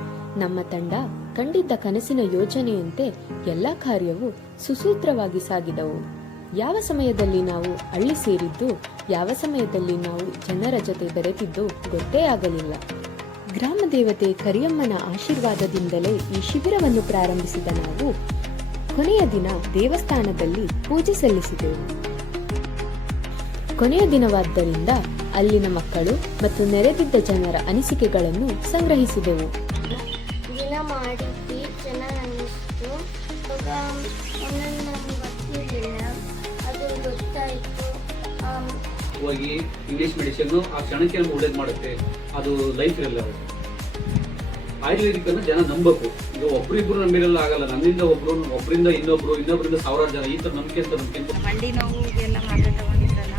ನಮ್ಮ ತಂಡ ಕಂಡಿದ್ದ ಕನಸಿನ ಯೋಜನೆಯಂತೆ ಎಲ್ಲಾ ಕಾರ್ಯವೂ ಸುಸೂತ್ರವಾಗಿ ಸಾಗಿದವು. ಯಾವ ಸಮಯದಲ್ಲಿ ನಾವು ಹಳ್ಳಿ ಸೇರಿದ್ದು, ಯಾವ ಸಮಯದಲ್ಲಿ ನಾವು ಜನರ ಜೊತೆ ಬೆರೆತಿದ್ದು ಗೊತ್ತೇ ಆಗಲಿಲ್ಲ. ಗ್ರಾಮ ದೇವತೆ ಕರಿಯಮ್ಮನ ಆಶೀರ್ವಾದದಿಂದಲೇ ಈ ಶಿಬಿರವನ್ನು ಪ್ರಾರಂಭಿಸಿದ ನಾವು ಕೊನೆಯ ದಿನ ದೇವಸ್ಥಾನದಲ್ಲಿ ಪೂಜೆ ಸಲ್ಲಿಸಿದೆವು. ಕೊನೆಯ ದಿನವಾದ್ದರಿಂದ ಅಲ್ಲಿನ ಮಕ್ಕಳು ಮತ್ತು ನೆರೆದಿದ್ದ ಜನರ ಅನಿಸಿಕೆಗಳನ್ನು ಸಂಗ್ರಹಿಸಿದೆವು. ದಿನ ಮಾಡಿದ್ವಿ, ಚೆನ್ನಾಗಿ ಅನ್ನಿಸ್ತು. ಒಂದೊಂದು ನಮ್ಗೆ ಗೊತ್ತಿರಲಿಲ್ಲ, ಅದು ಗೊತ್ತಾಯಿತು. ಹೋಗಿ ಇಂಗ್ಲೀಷ್ ಮೆಡಿಸಿನ್ನು ಆ ಕ್ಷಣಕ್ಕೆ ನಮ್ಗೆ ಒಳ್ಳೇದು ಮಾಡುತ್ತೆ, ಅದು ಲೈಫ್ ಇರಲ್ಲ. ಆಯುರ್ವೇದಿಕ್ ಅನ್ನು ಜನ ನಂಬಬೇಕು. ಈಗ ಒಬ್ರಿಬ್ರು ನಂಬಿರಲ್ಲ, ಆಗಲ್ಲ. ನನ್ನಿಂದ ಒಬ್ಬರಿಂದ ಇನ್ನೊಬ್ಬರಿಂದ ಸಾವಿರಾರು ಜನ ಈ ಥರ ನಂಬಿಕೆ ಅಂತ ಮಂಡಿ ನೋವಿಗೆಲ್ಲ ಮಾತ್ರೆ ತಗೊಂಡಿದ್ರಲ್ಲ,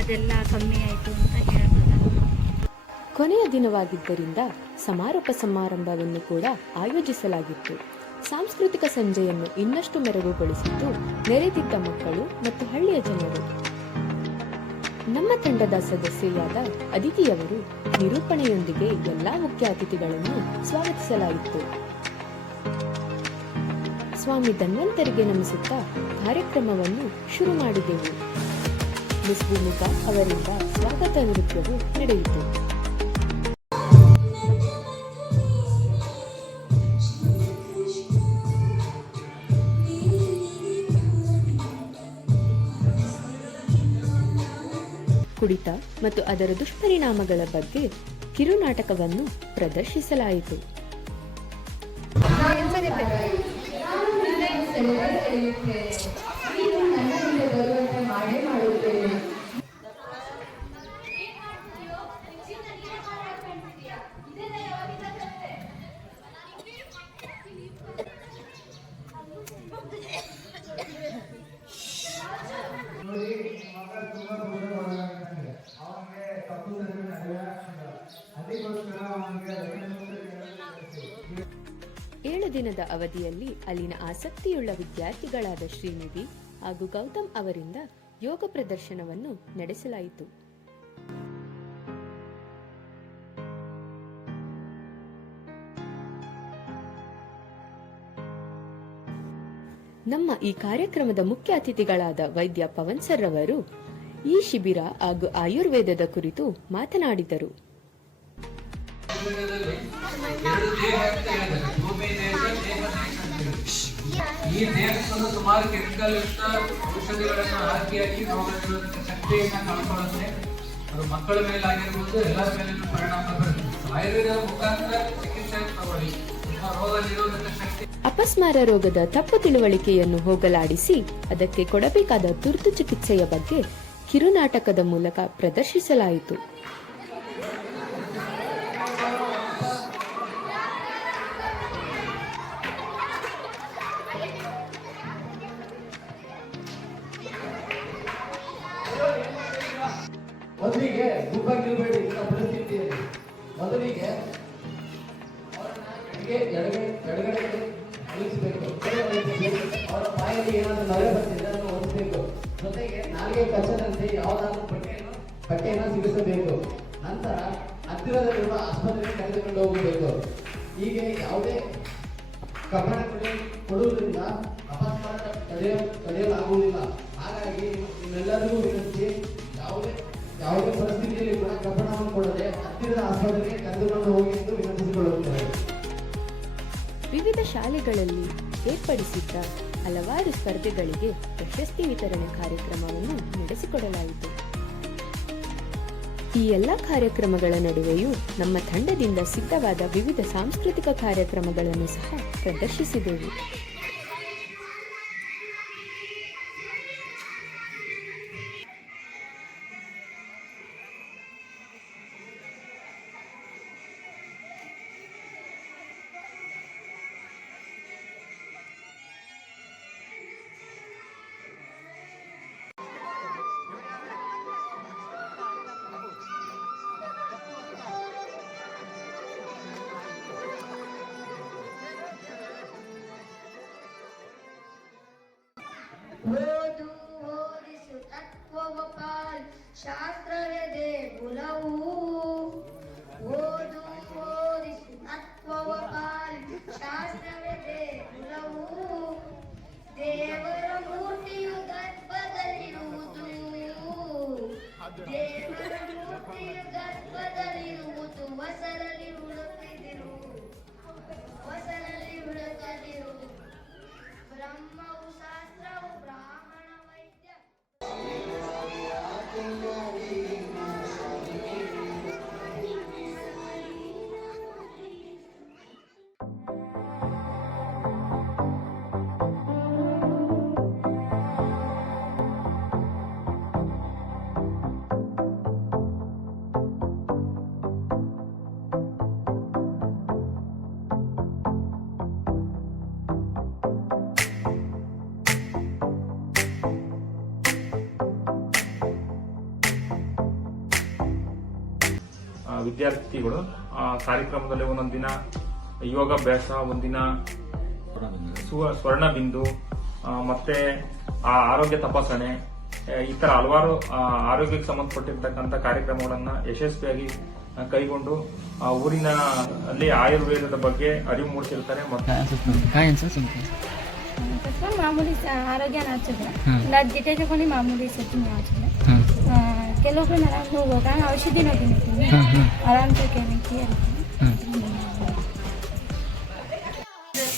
ಅದೆಲ್ಲ ಕಮ್ಮಿ ಆಯಿತು ಅಂತ ಹೇಳ್ಬೋದು. ಕೊನೆಯ ದಿನವಾಗಿದ್ದರಿಂದ ಸಮಾರೋಪ ಸಮಾರಂಭವನ್ನು ಕೂಡ ಆಯೋಜಿಸಲಾಗಿತ್ತು. ಸಾಂಸ್ಕೃತಿಕ ಸಂಜೆಯನ್ನು ಇನ್ನಷ್ಟು ಮೆರುಗುಗೊಳಿಸಿದ್ದು ನೆರೆದಿದ್ದ ಮಕ್ಕಳು ಮತ್ತು ಹಳ್ಳಿಯ ಜನರು. ನಮ್ಮ ತಂಡದ ಸದಸ್ಯೆಯಾದ ಅದಿತಿಯವರು ನಿರೂಪಣೆಯೊಂದಿಗೆ ಎಲ್ಲಾ ಮುಖ್ಯ ಅತಿಥಿಗಳನ್ನು ಸ್ವಾಗತಿಸಲಾಯಿತು. ಸ್ವಾಮಿ ಧನ್ವಂತರಿಗೆ ನಮಿಸುತ್ತಾ ಕಾರ್ಯಕ್ರಮವನ್ನು ಶುರು ಮಾಡಿದೆವು. ಮಿಸ್ ಭೂಮಿಕಾ ಅವರಿಂದ ಸ್ವಾಗತ ನೃತ್ಯವು ನಡೆಯಿತು. ಕುಡಿತ ಮತ್ತು ಅದರ ದುಷ್ಪರಿಣಾಮಗಳ ಬಗ್ಗೆ ಕಿರುನಾಟಕವನ್ನು ಪ್ರದರ್ಶಿಸಲಾಯಿತು. ಏಳು ದಿನದ ಅವಧಿಯಲ್ಲಿ ಅಲ್ಲಿನ ಆಸಕ್ತಿಯುಳ್ಳ ವಿದ್ಯಾರ್ಥಿಗಳಾದ ಶ್ರೀನಿಧಿ ಹಾಗೂ ಗೌತಮ್ ಅವರಿಂದ ಯೋಗ ಪ್ರದರ್ಶನವನ್ನು ನಡೆಸಲಾಯಿತು. ನಮ್ಮ ಈ ಕಾರ್ಯಕ್ರಮದ ಮುಖ್ಯ ಅತಿಥಿಗಳಾದ ವೈದ್ಯ ಪವನ್ ಸರ್ ಅವರು ಈ ಶಿಬಿರ ಹಾಗೂ ಆಯುರ್ವೇದದ ಕುರಿತು ಮಾತನಾಡಿದರು. ಈ ದೇಹಕ್ಕೆ ಸುಮಾರು ಕೆಮಿಕಲ್ ಯುಕ್ತ ಔಷಧಿಗಳನ್ನು ಹಾಕಿ ರೋಗ ನಿರೋಧಕ ಶಕ್ತಿಯನ್ನು ಕಳ್ಕೊಳ್ಳುತ್ತೆ. ಅದು ಮಕ್ಕಳ ಮೇಲೆ ಆಗಿರ್ಬೋದು, ಎಲ್ಲರ ಮೇಲೆ ಪರಿಣಾಮ ಬೀರುತ್ತೆ. ಆಯುರ್ವೇದ ಮುಖಾಂತರ ಚಿಕಿತ್ಸೆ ತಗೊಳ್ಳಿ, ರೋಗ ನಿರೋಧಕ ಶಕ್ತಿ. ಅಪಸ್ಮಾರ ರೋಗದ ತಪ್ಪು ತಿಳುವಳಿಕೆಯನ್ನು ಹೋಗಲಾಡಿಸಿ ಅದಕ್ಕೆ ಕೊಡಬೇಕಾದ ತುರ್ತು ಚಿಕಿತ್ಸೆಯ ಬಗ್ಗೆ ಕಿರುನಾಟಕದ ಮೂಲಕ ಪ್ರದರ್ಶಿಸಲಾಯಿತು. ಮೊದಲಿಗೆ ಗುಬ್ಬ ಗಿಲ್ಬೇಡಿ ಪರಿಸ್ಥಿತಿಯಲ್ಲಿ ಮೊದಲಿಗೆ ಎಡಗಡೆ ನಿಲ್ಲಿಸಬೇಕು. ಅವರ ಬಾಯಲ್ಲಿ ಏನಾದರೂ ನೊರೆ ಬರ್ತಿದ್ರೆ ಅದನ್ನು ಒದಿಸಬೇಕು. ಜೊತೆಗೆ ನಾಲಿಗೆ ಕಚ್ಚದಂತೆ ಯಾವುದಾದ್ರೂ ಬಟ್ಟೆಯನ್ನು ಸಿಗಿಸಬೇಕು. ನಂತರ ಹತ್ತಿರದಲ್ಲಿರುವ ಆಸ್ಪತ್ರೆಗೆ ಕರೆದುಕೊಂಡು ಹೋಗಬೇಕು. ಹೀಗೆ ಯಾವುದೇ ಕಬ್ಬಣ ಕೊಡುವುದರಿಂದ ಅಪಸ್ಮಾರ ತಡೆಯಲಾಗುವುದಿಲ್ಲ. ಹಾಗಾಗಿ ನಿಮ್ಮೆಲ್ಲರಿಗೂ ವಿನಂತಿ, ಯಾವುದೇ ಪರಿಸ್ಥಿತಿಯಲ್ಲಿ ಕೂಡ ಕಬ್ಬಣವನ್ನು ಕೊಡದೆ ಹತ್ತಿರದ ಆಸ್ಪತ್ರೆಗೆ ಕರೆದುಕೊಂಡು ಹೋಗಿ ಎಂದು ವಿನಂತಿಸಿಕೊಳ್ಳುತ್ತೇವೆ. ವಿವಿಧ ಶಾಲೆಗಳಲ್ಲಿ ಏರ್ಪಡಿಸಿದ್ದ ಹಲವಾರು ಸ್ಪರ್ಧೆಗಳಿಗೆ ಪ್ರಶಸ್ತಿ ವಿತರಣೆ ಕಾರ್ಯಕ್ರಮವನ್ನು ನಡೆಸಿಕೊಡಲಾಯಿತು. ಈ ಎಲ್ಲ ಕಾರ್ಯಕ್ರಮಗಳ ನಡುವೆಯೂ ನಮ್ಮ ತಂಡದಿಂದ ಸಿದ್ಧವಾದ ವಿವಿಧ ಸಾಂಸ್ಕೃತಿಕ ಕಾರ್ಯಕ್ರಮಗಳನ್ನು ಸಹ ಪ್ರದರ್ಶಿಸಿದೆವು. ಓದು ಓದಿಸು ತತ್ವವ ಪಾಲ್ ಶಾಸ್ತ್ರವೆದೆ ಕುಲವು. ವಿದ್ಯಾರ್ಥಿಗಳು ಕಾರ್ಯಕ್ರಮದಲ್ಲಿ ಒಂದೊಂದು ದಿನ ಯೋಗಾಭ್ಯಾಸ, ಒಂದಿನ ಸ್ವರ್ಣ ಬಿಂದು, ಮತ್ತೆ ಆರೋಗ್ಯ ತಪಾಸಣೆ, ಈ ತರ ಹಲವಾರು ಆರೋಗ್ಯಕ್ಕೆ ಸಂಬಂಧಪಟ್ಟಿರ್ತಕ್ಕಂಥ ಕಾರ್ಯಕ್ರಮಗಳನ್ನ ಯಶಸ್ವಿಯಾಗಿ ಕೈಗೊಂಡು ಊರಿನ ಅಲ್ಲಿ ಆಯುರ್ವೇದದ ಬಗ್ಗೆ ಅರಿವು ಮೂಡಿಸಿರ್ತಾರೆ. मामूली आरोग्य ब्लड गिटे तक मामूली सेटिंग ಕೆಲವು ನಾವು ಹೋಗಾಗ ಔಷಧಿನ ತಿಂತೀನಿ ಆರಾಮ್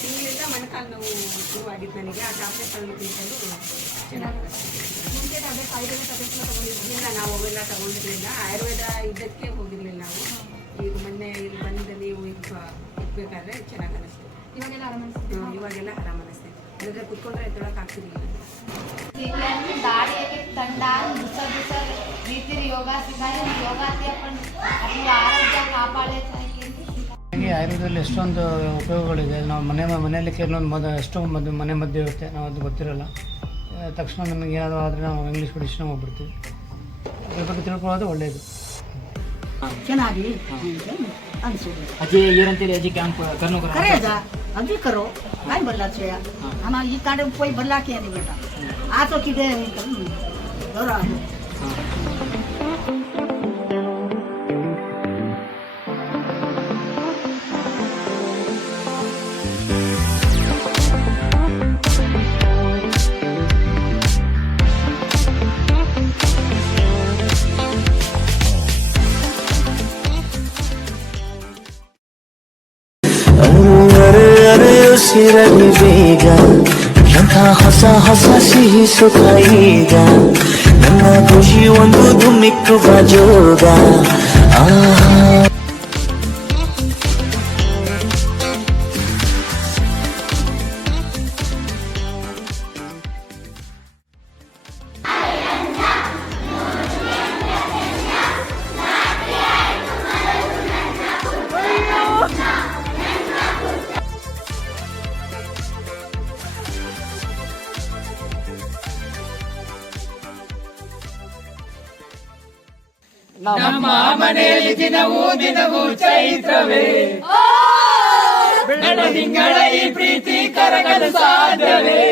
ತಿಂಗಳಿಂದ ಮೊಣಕಾಲು ನೋವು ಶುರುವಾಗಿದ್ದು ನನಗೆ. ಆ ಟ್ಯಾಬ್ಲೆಟ್ಗಳನ್ನು ತಿಂಕೊಂಡು ಚೆನ್ನಾಗಿ ಮುಂಚೆ ಕಾಯಿಲೆ ಟ್ಯಾಬ್ಲೆಟ್ನ ತಗೊಂಡಿರಲಿಲ್ಲ, ನಾವು ಅವೆಲ್ಲ ತಗೊಂಡಿರಲಿಲ್ಲ. ಆಯುರ್ವೇದ ಇದಕ್ಕೆ ಹೋಗಿರಲಿಲ್ಲ ನಾವು. ಈಗ ಮೊನ್ನೆ ಇಲ್ಲಿ ಬಂದು ನೀವು ಇಕ್ಬೇಕಾದ್ರೆ ಚೆನ್ನಾಗಿ ಅನಿಸ್ತು. ಇವಾಗೆಲ್ಲ ಆರಾಮ ಅನಿಸ್ತದೆ. ಅಂದರೆ ಕುತ್ಕೊಂಡ್ರೆ ಎತ್ತೊಳಕ್ಕೆ ಆಗ್ತಿರ್ಲಿಲ್ಲ. दाढ़ी थंडा दुसर दुसर रीती योगा सिखाए योगा से अपन अपना आरोग्य ಕಾಪಾಡಬೇಕು. ಆಯುರ್ವೇದದಲ್ಲಿ ಎಷ್ಟೊಂದು ಉಪಯೋಗಗಳಿದೆ. ನಾವು ಮನೆಯಲ್ಲಿ ಕೆಲವೊಂದು ಎಷ್ಟೋ ಮನೆ ಮದ್ದು ಇರುತ್ತೆ, ನಾವು ಅದು ಗೊತ್ತಿರಲ್ಲ. ತಕ್ಷಣ ನಮಗೆ ಏನಾದರೂ ಆದರೆ ನಾವು ಇಂಗ್ಲೀಷ್ ಮೆಡಿಸಿನ್ ಹೋಗ್ಬಿಡ್ತೀವಿ. ಅದ್ರ ಬಗ್ಗೆ ತಿಳ್ಕೊಳ್ಳೋದು ಒಳ್ಳೆಯದು. ಚೆನ್ನಾಗಿ ಅನಿಸೋದು अजय ये रंते अजय कैंप करनो करेगा अभी करो नहीं बल्ला छे हम ये कांडे कोई बल्ला के नहीं बेटा आ तो किदे दौरा ಉಸಿರಲಿ ಬೇಗ ಎಂಥ ಹೊಸ ಹೊಸ ಸಿಹಿ ಸುಖ ಈಗ ನನ್ನ ಖುಷಿ ಒಂದು ಧುಮ್ಮಿಕ್ಕುವ ಜೋಗ. ನಮ್ಮ ಮನೆಯಲ್ಲಿ ದಿನವೂ ಚೈತ್ರವೇ, ಬೆಳದಿಂಗಳ ಈ ಪ್ರೀತಿ ಕರಗಲು ಸಾಧ್ಯವೇ?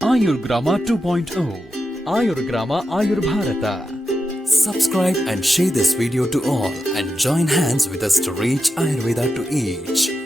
Ayurgrama 2.0 Ayurgrama Ayurbharata Subscribe and share this video to all and join hands with us to reach Ayurveda to each.